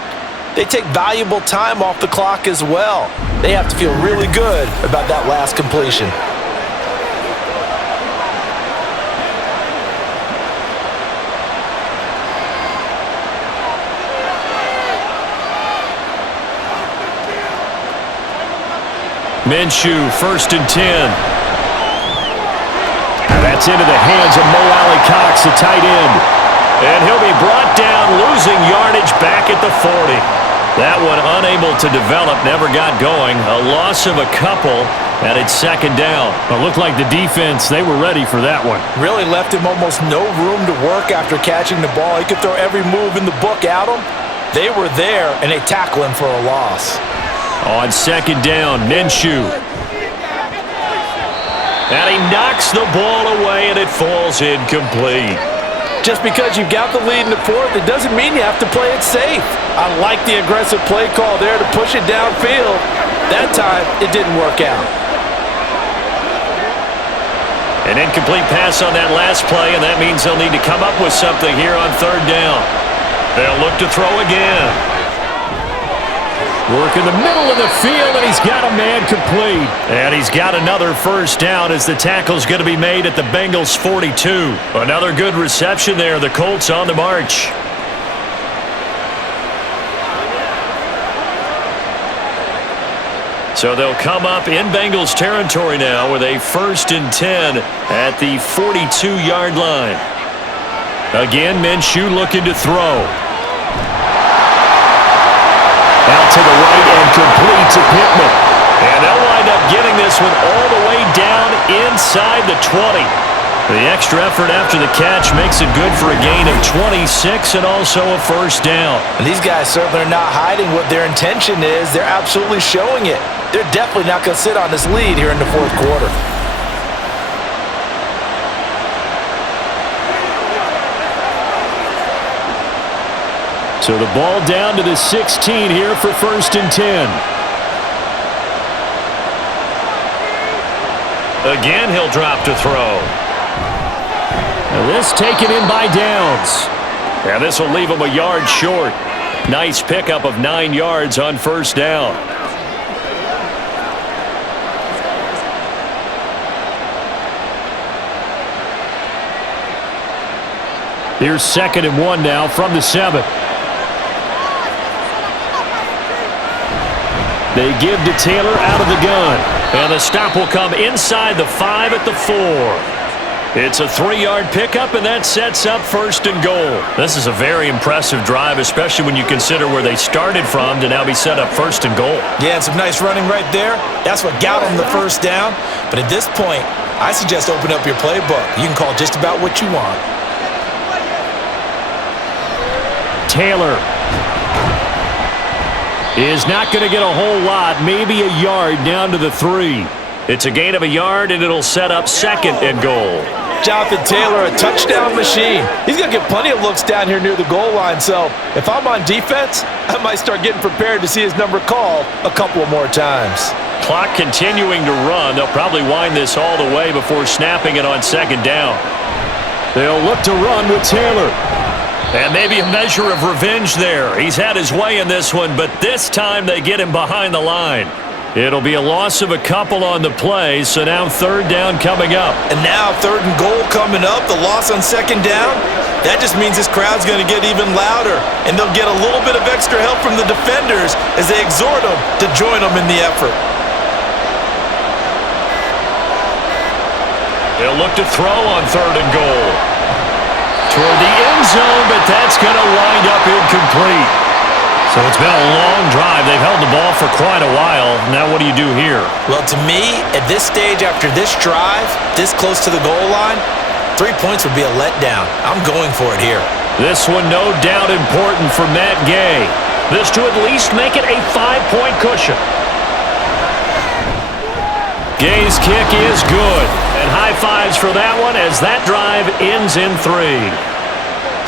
they take valuable time off the clock as well. They have to feel really good about that last completion. Minshew, 1st and 10. That's into the hands of Mo Alley-Cox, the tight end. And he'll be brought down, losing yardage back at the 40. That one unable to develop, never got going. A loss of a couple, and it's 2nd down. It looked like the defense, they were ready for that one. Really left him almost no room to work after catching the ball. He could throw every move in the book at him. They were there, and they tackle him for a loss. On 2nd down, Minshew. And he knocks the ball away, and it falls incomplete. Just because you've got the lead in the 4th, it doesn't mean you have to play it safe. I like the aggressive play call there to push it downfield. That time, it didn't work out. An incomplete pass on that last play, and that means they'll need to come up with something here on 3rd down. They'll look to throw again. Work in the middle of the field, and he's got a man complete. And he's got another 1st down as the tackle's going to be made at the Bengals' 42. Another good reception there. The Colts on the march. So they'll come up in Bengals territory now with a 1st and 10 at the 42-yard line. Again, Minshew looking to throw. Out to the right and complete to Pittman. And they'll wind up getting this one all the way down inside the 20. The extra effort after the catch makes it good for a gain of 26 and also a 1st down. And these guys certainly are not hiding what their intention is. They're absolutely showing it. They're definitely not going to sit on this lead here in the 4th quarter. So the ball down to the 16 here for 1st and 10. Again, he'll drop to throw. Now this taken in by Downs. And this will leave him a yard short. Nice pickup of 9 yards on 1st down. Here's 2nd and 1 now from the 7. They give to Taylor out of the gun. And the stop will come inside the 5 at the 4. It's a 3-yard pickup, and that sets up 1st and goal. This is a very impressive drive, especially when you consider where they started from to now be set up 1st and goal. Yeah, and some nice running right there. That's what got them the 1st down. But at this point, I suggest open up your playbook. You can call just about what you want. Taylor is not going to get a whole lot, maybe a yard down to the 3. It's a gain of a yard, and it'll set up 2nd and goal. Jonathan Taylor, a touchdown machine. He's going to get plenty of looks down here near the goal line, so if I'm on defense, I might start getting prepared to see his number called a couple more times. Clock continuing to run. They'll probably wind this all the way before snapping it on 2nd down. They'll look to run with Taylor. And maybe a measure of revenge there. He's had his way in this one, but this time they get him behind the line. It'll be a loss of a couple on the play, so now 3rd down coming up. And now 3rd and goal coming up, the loss on 2nd down. That just means this crowd's going to get even louder, and they'll get a little bit of extra help from the defenders as they exhort them to join them in the effort. They'll look to throw on 3rd and goal. Toward the end zone, but that's going to wind up incomplete. So it's been a long drive. They've held the ball for quite a while. Now what do you do here? Well, to me, at this stage after this drive, this close to the goal line, 3 points would be a letdown. I'm going for it here. This one no doubt important for Matt Gay. This to at least make it a 5-point cushion. Gay's kick is good. And high fives for that one as that drive ends in 3.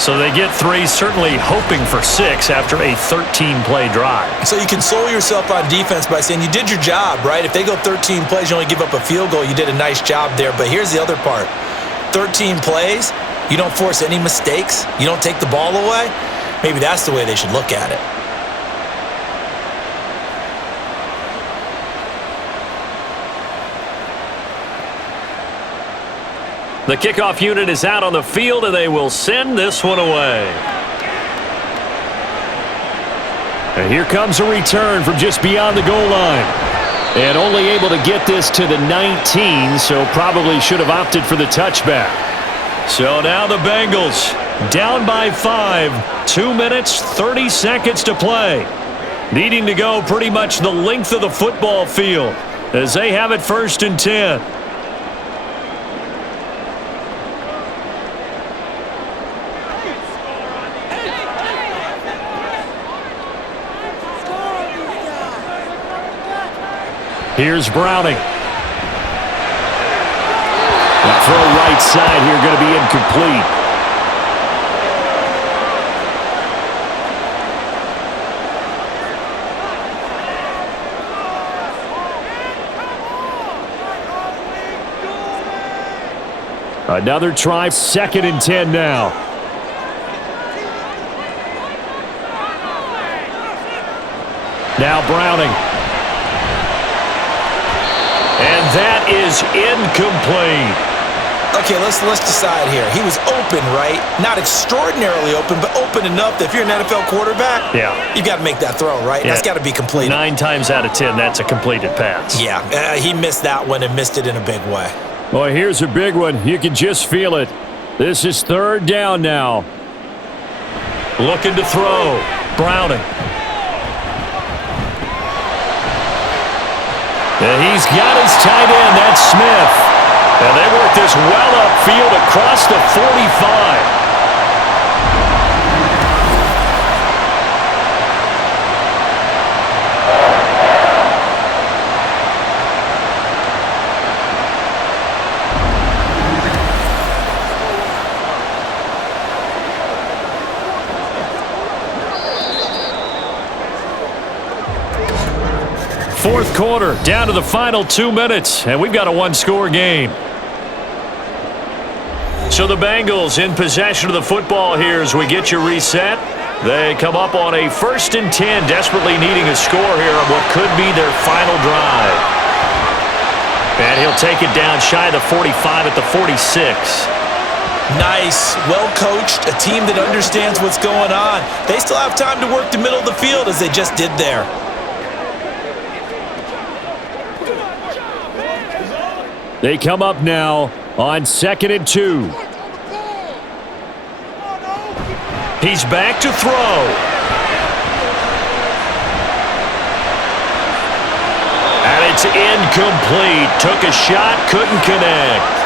So they get 3, certainly hoping for 6 after a 13-play drive. So you console yourself on defense by saying you did your job, right? If they go 13 plays, you only give up a field goal, you did a nice job there. But here's the other part. 13 plays, you don't force any mistakes, you don't take the ball away. Maybe that's the way they should look at it. The kickoff unit is out on the field, and they will send this one away. And here comes a return from just beyond the goal line. And only able to get this to the 19, so probably should have opted for the touchback. So now the Bengals down by 5, 2 minutes, 30 seconds to play. Needing to go pretty much the length of the football field as they have it 1st and 10. Here's Browning. The throw right side here going to be incomplete. Another try, 2nd and 10 now. Now Browning. And that is incomplete. Okay, let's decide here. He was open, right? Not extraordinarily open, but open enough that if you're an NFL quarterback, you got to make that throw, right? That's got to be completed. 9 times out of 10, that's a completed pass. Yeah, he missed that one and missed it in a big way. Well, here's a big one. You can just feel it. This is 3rd down now. Looking to throw. Browning. And he's got his tight end. That's Smith. And they work this well upfield across the 45. Fourth quarter, down to the final 2 minutes, and we've got a 1-score game. So the Bengals in possession of the football here as we get you reset. They come up on a 1st and 10, desperately needing a score here on what could be their final drive. And he'll take it down shy of the 45 at the 46. Nice, well-coached, a team that understands what's going on. They still have time to work the middle of the field as they just did there. They come up now on 2nd and 2. He's back to throw. And it's incomplete. Took a shot, couldn't connect.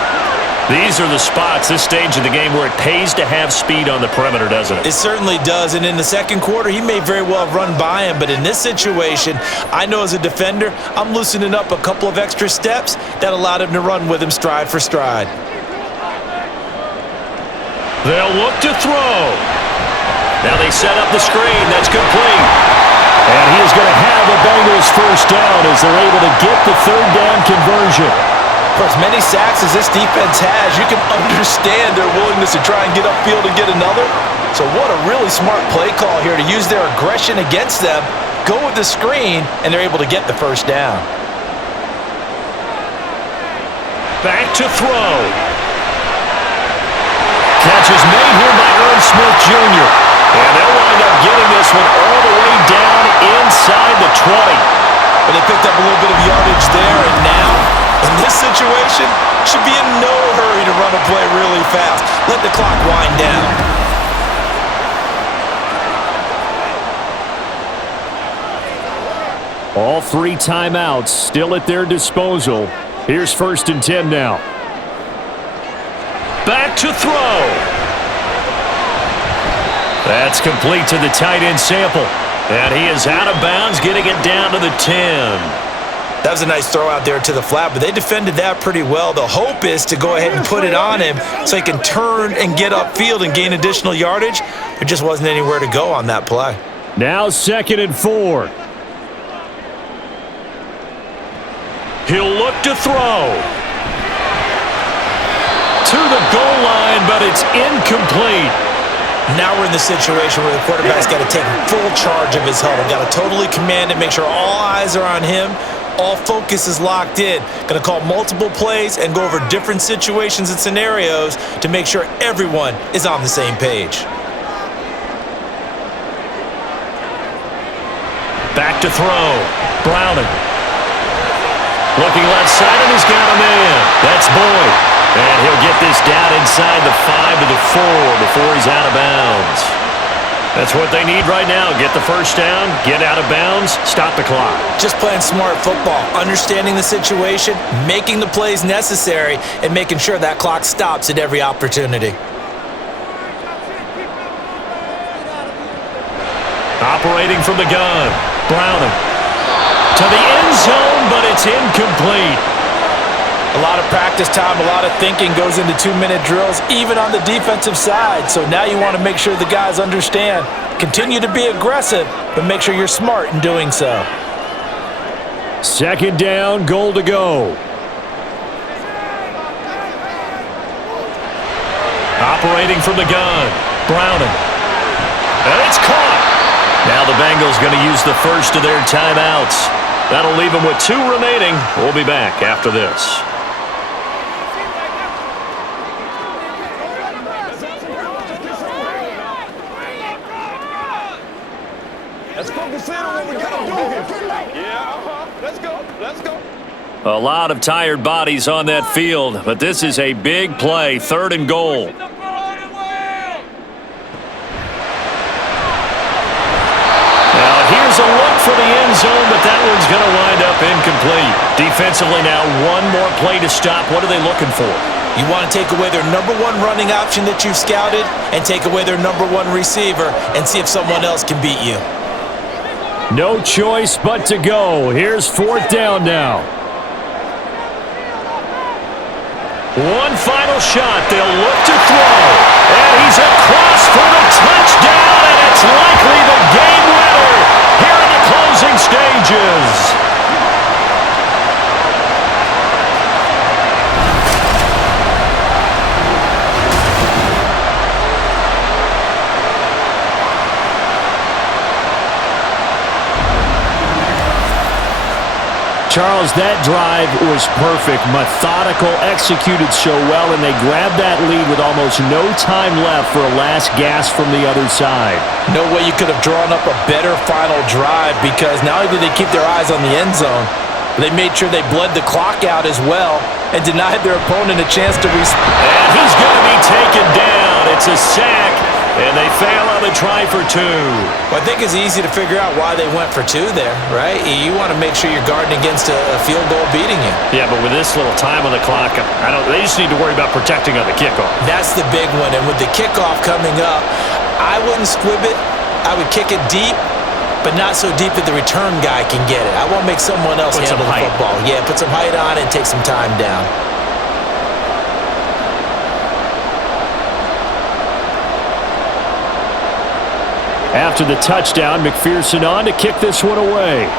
These are the spots, this stage of the game, where it pays to have speed on the perimeter, doesn't it? It certainly does, and in the second quarter, he may very well have run by him, but in this situation, I know as a defender, I'm loosening up a couple of extra steps that allowed him to run with him stride for stride. They'll look to throw. Now they set up the screen. That's complete. And he is going to have the Bengals 1st down as they're able to get the 3rd down conversion. For as many sacks as this defense has, you can understand their willingness to try and get upfield and get another. So what a really smart play call here to use their aggression against them, go with the screen, and they're able to get the 1st down. Back to throw. Catch is made here by Irv Smith Jr. And they'll wind up getting this one all the way down inside the 20. But they picked up a little bit of yardage there, and now, in this situation, should be in no hurry to run a play really fast. Let the clock wind down. All 3 timeouts still at their disposal. Here's 1st and 10 now. Back to throw. That's complete to the tight end Sample. And he is out of bounds, getting it down to the 10. That was a nice throw out there to the flat, but they defended that pretty well. The hope is to go ahead and put it on him so he can turn and get upfield and gain additional yardage. There just wasn't anywhere to go on that play. Now 2nd and 4. He'll look to throw. To the goal line, but it's incomplete. Now we're in the situation where the quarterback's got to take full charge of his huddle. Got to totally command it, make sure all eyes are on him. All focus is locked in. Going to call multiple plays and go over different situations and scenarios to make sure everyone is on the same page. Back to throw. Browning. Looking left side, and he's got a man. That's Boyd. And he'll get this down inside the 5 to the 4 before he's out of bounds. That's what they need right now. Get the first down, get out of bounds, stop the clock. Just playing smart football, understanding the situation, making the plays necessary, and making sure that clock stops at every opportunity. Operating from the gun, Browning. To the end zone, but it's incomplete. A lot of practice time, a lot of thinking goes into 2-minute drills, even on the defensive side. So now you want to make sure the guys understand. Continue to be aggressive, but make sure you're smart in doing so. Second down, goal to go. Operating from the gun, Browning. And it's caught. Now the Bengals going to use the first of their timeouts. That'll leave them with 2 remaining. We'll be back after this. Let's focus in on what we got to do here. Yeah, let's go. Let's go. A lot of tired bodies on that field, but this is a big play, 3rd and goal. Now here's a look for the end zone, but that one's going to wind up incomplete. Defensively now, 1 more play to stop. What are they looking for? You want to take away their number 1 running option that you've scouted and take away their number 1 receiver and see if someone else can beat you. No choice but to go. Here's 4th down now. One final shot. They'll look to throw. And he's across for the touchdown, and it's likely the game winner here in the closing stages. Charles, that drive was perfect, methodical, executed so well, and they grabbed that lead with almost no time left for a last gasp from the other side. No way you could have drawn up a better final drive, because not only did they keep their eyes on the end zone, they made sure they bled the clock out as well and denied their opponent a chance to respond. And he's going to be taken down. It's a sack. And they fail on the try for 2. Well, I think it's easy to figure out why they went for 2 there, right? You want to make sure you're guarding against a field goal beating you. Yeah, but with this little time on the clock, they just need to worry about protecting on the kickoff. That's the big one. And with the kickoff coming up, I wouldn't squib it. I would kick it deep, but not so deep that the return guy can get it. I won't make someone else handle the football. Yeah, put some height on it and take some time down. After the touchdown, McPherson on to kick this one away.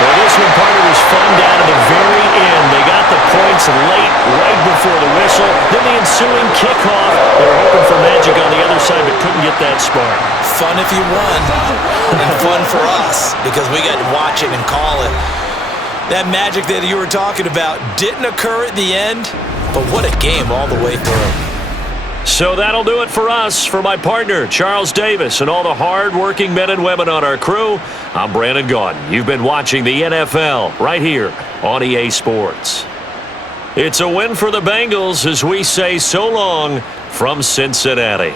Well, this one, partner, was fun down to the very end. They got the points late, right before the whistle. Then the ensuing kickoff. They were hoping for magic on the other side, but couldn't get that spark. Fun if you won, and fun for us, because we got to watch it and call it. That magic that you were talking about didn't occur at the end, but what a game all the way through. So that'll do it for us. For my partner, Charles Davis, and all the hard-working men and women on our crew, I'm Brandon Gaudin. You've been watching the NFL right here on EA Sports. It's a win for the Bengals as we say so long from Cincinnati.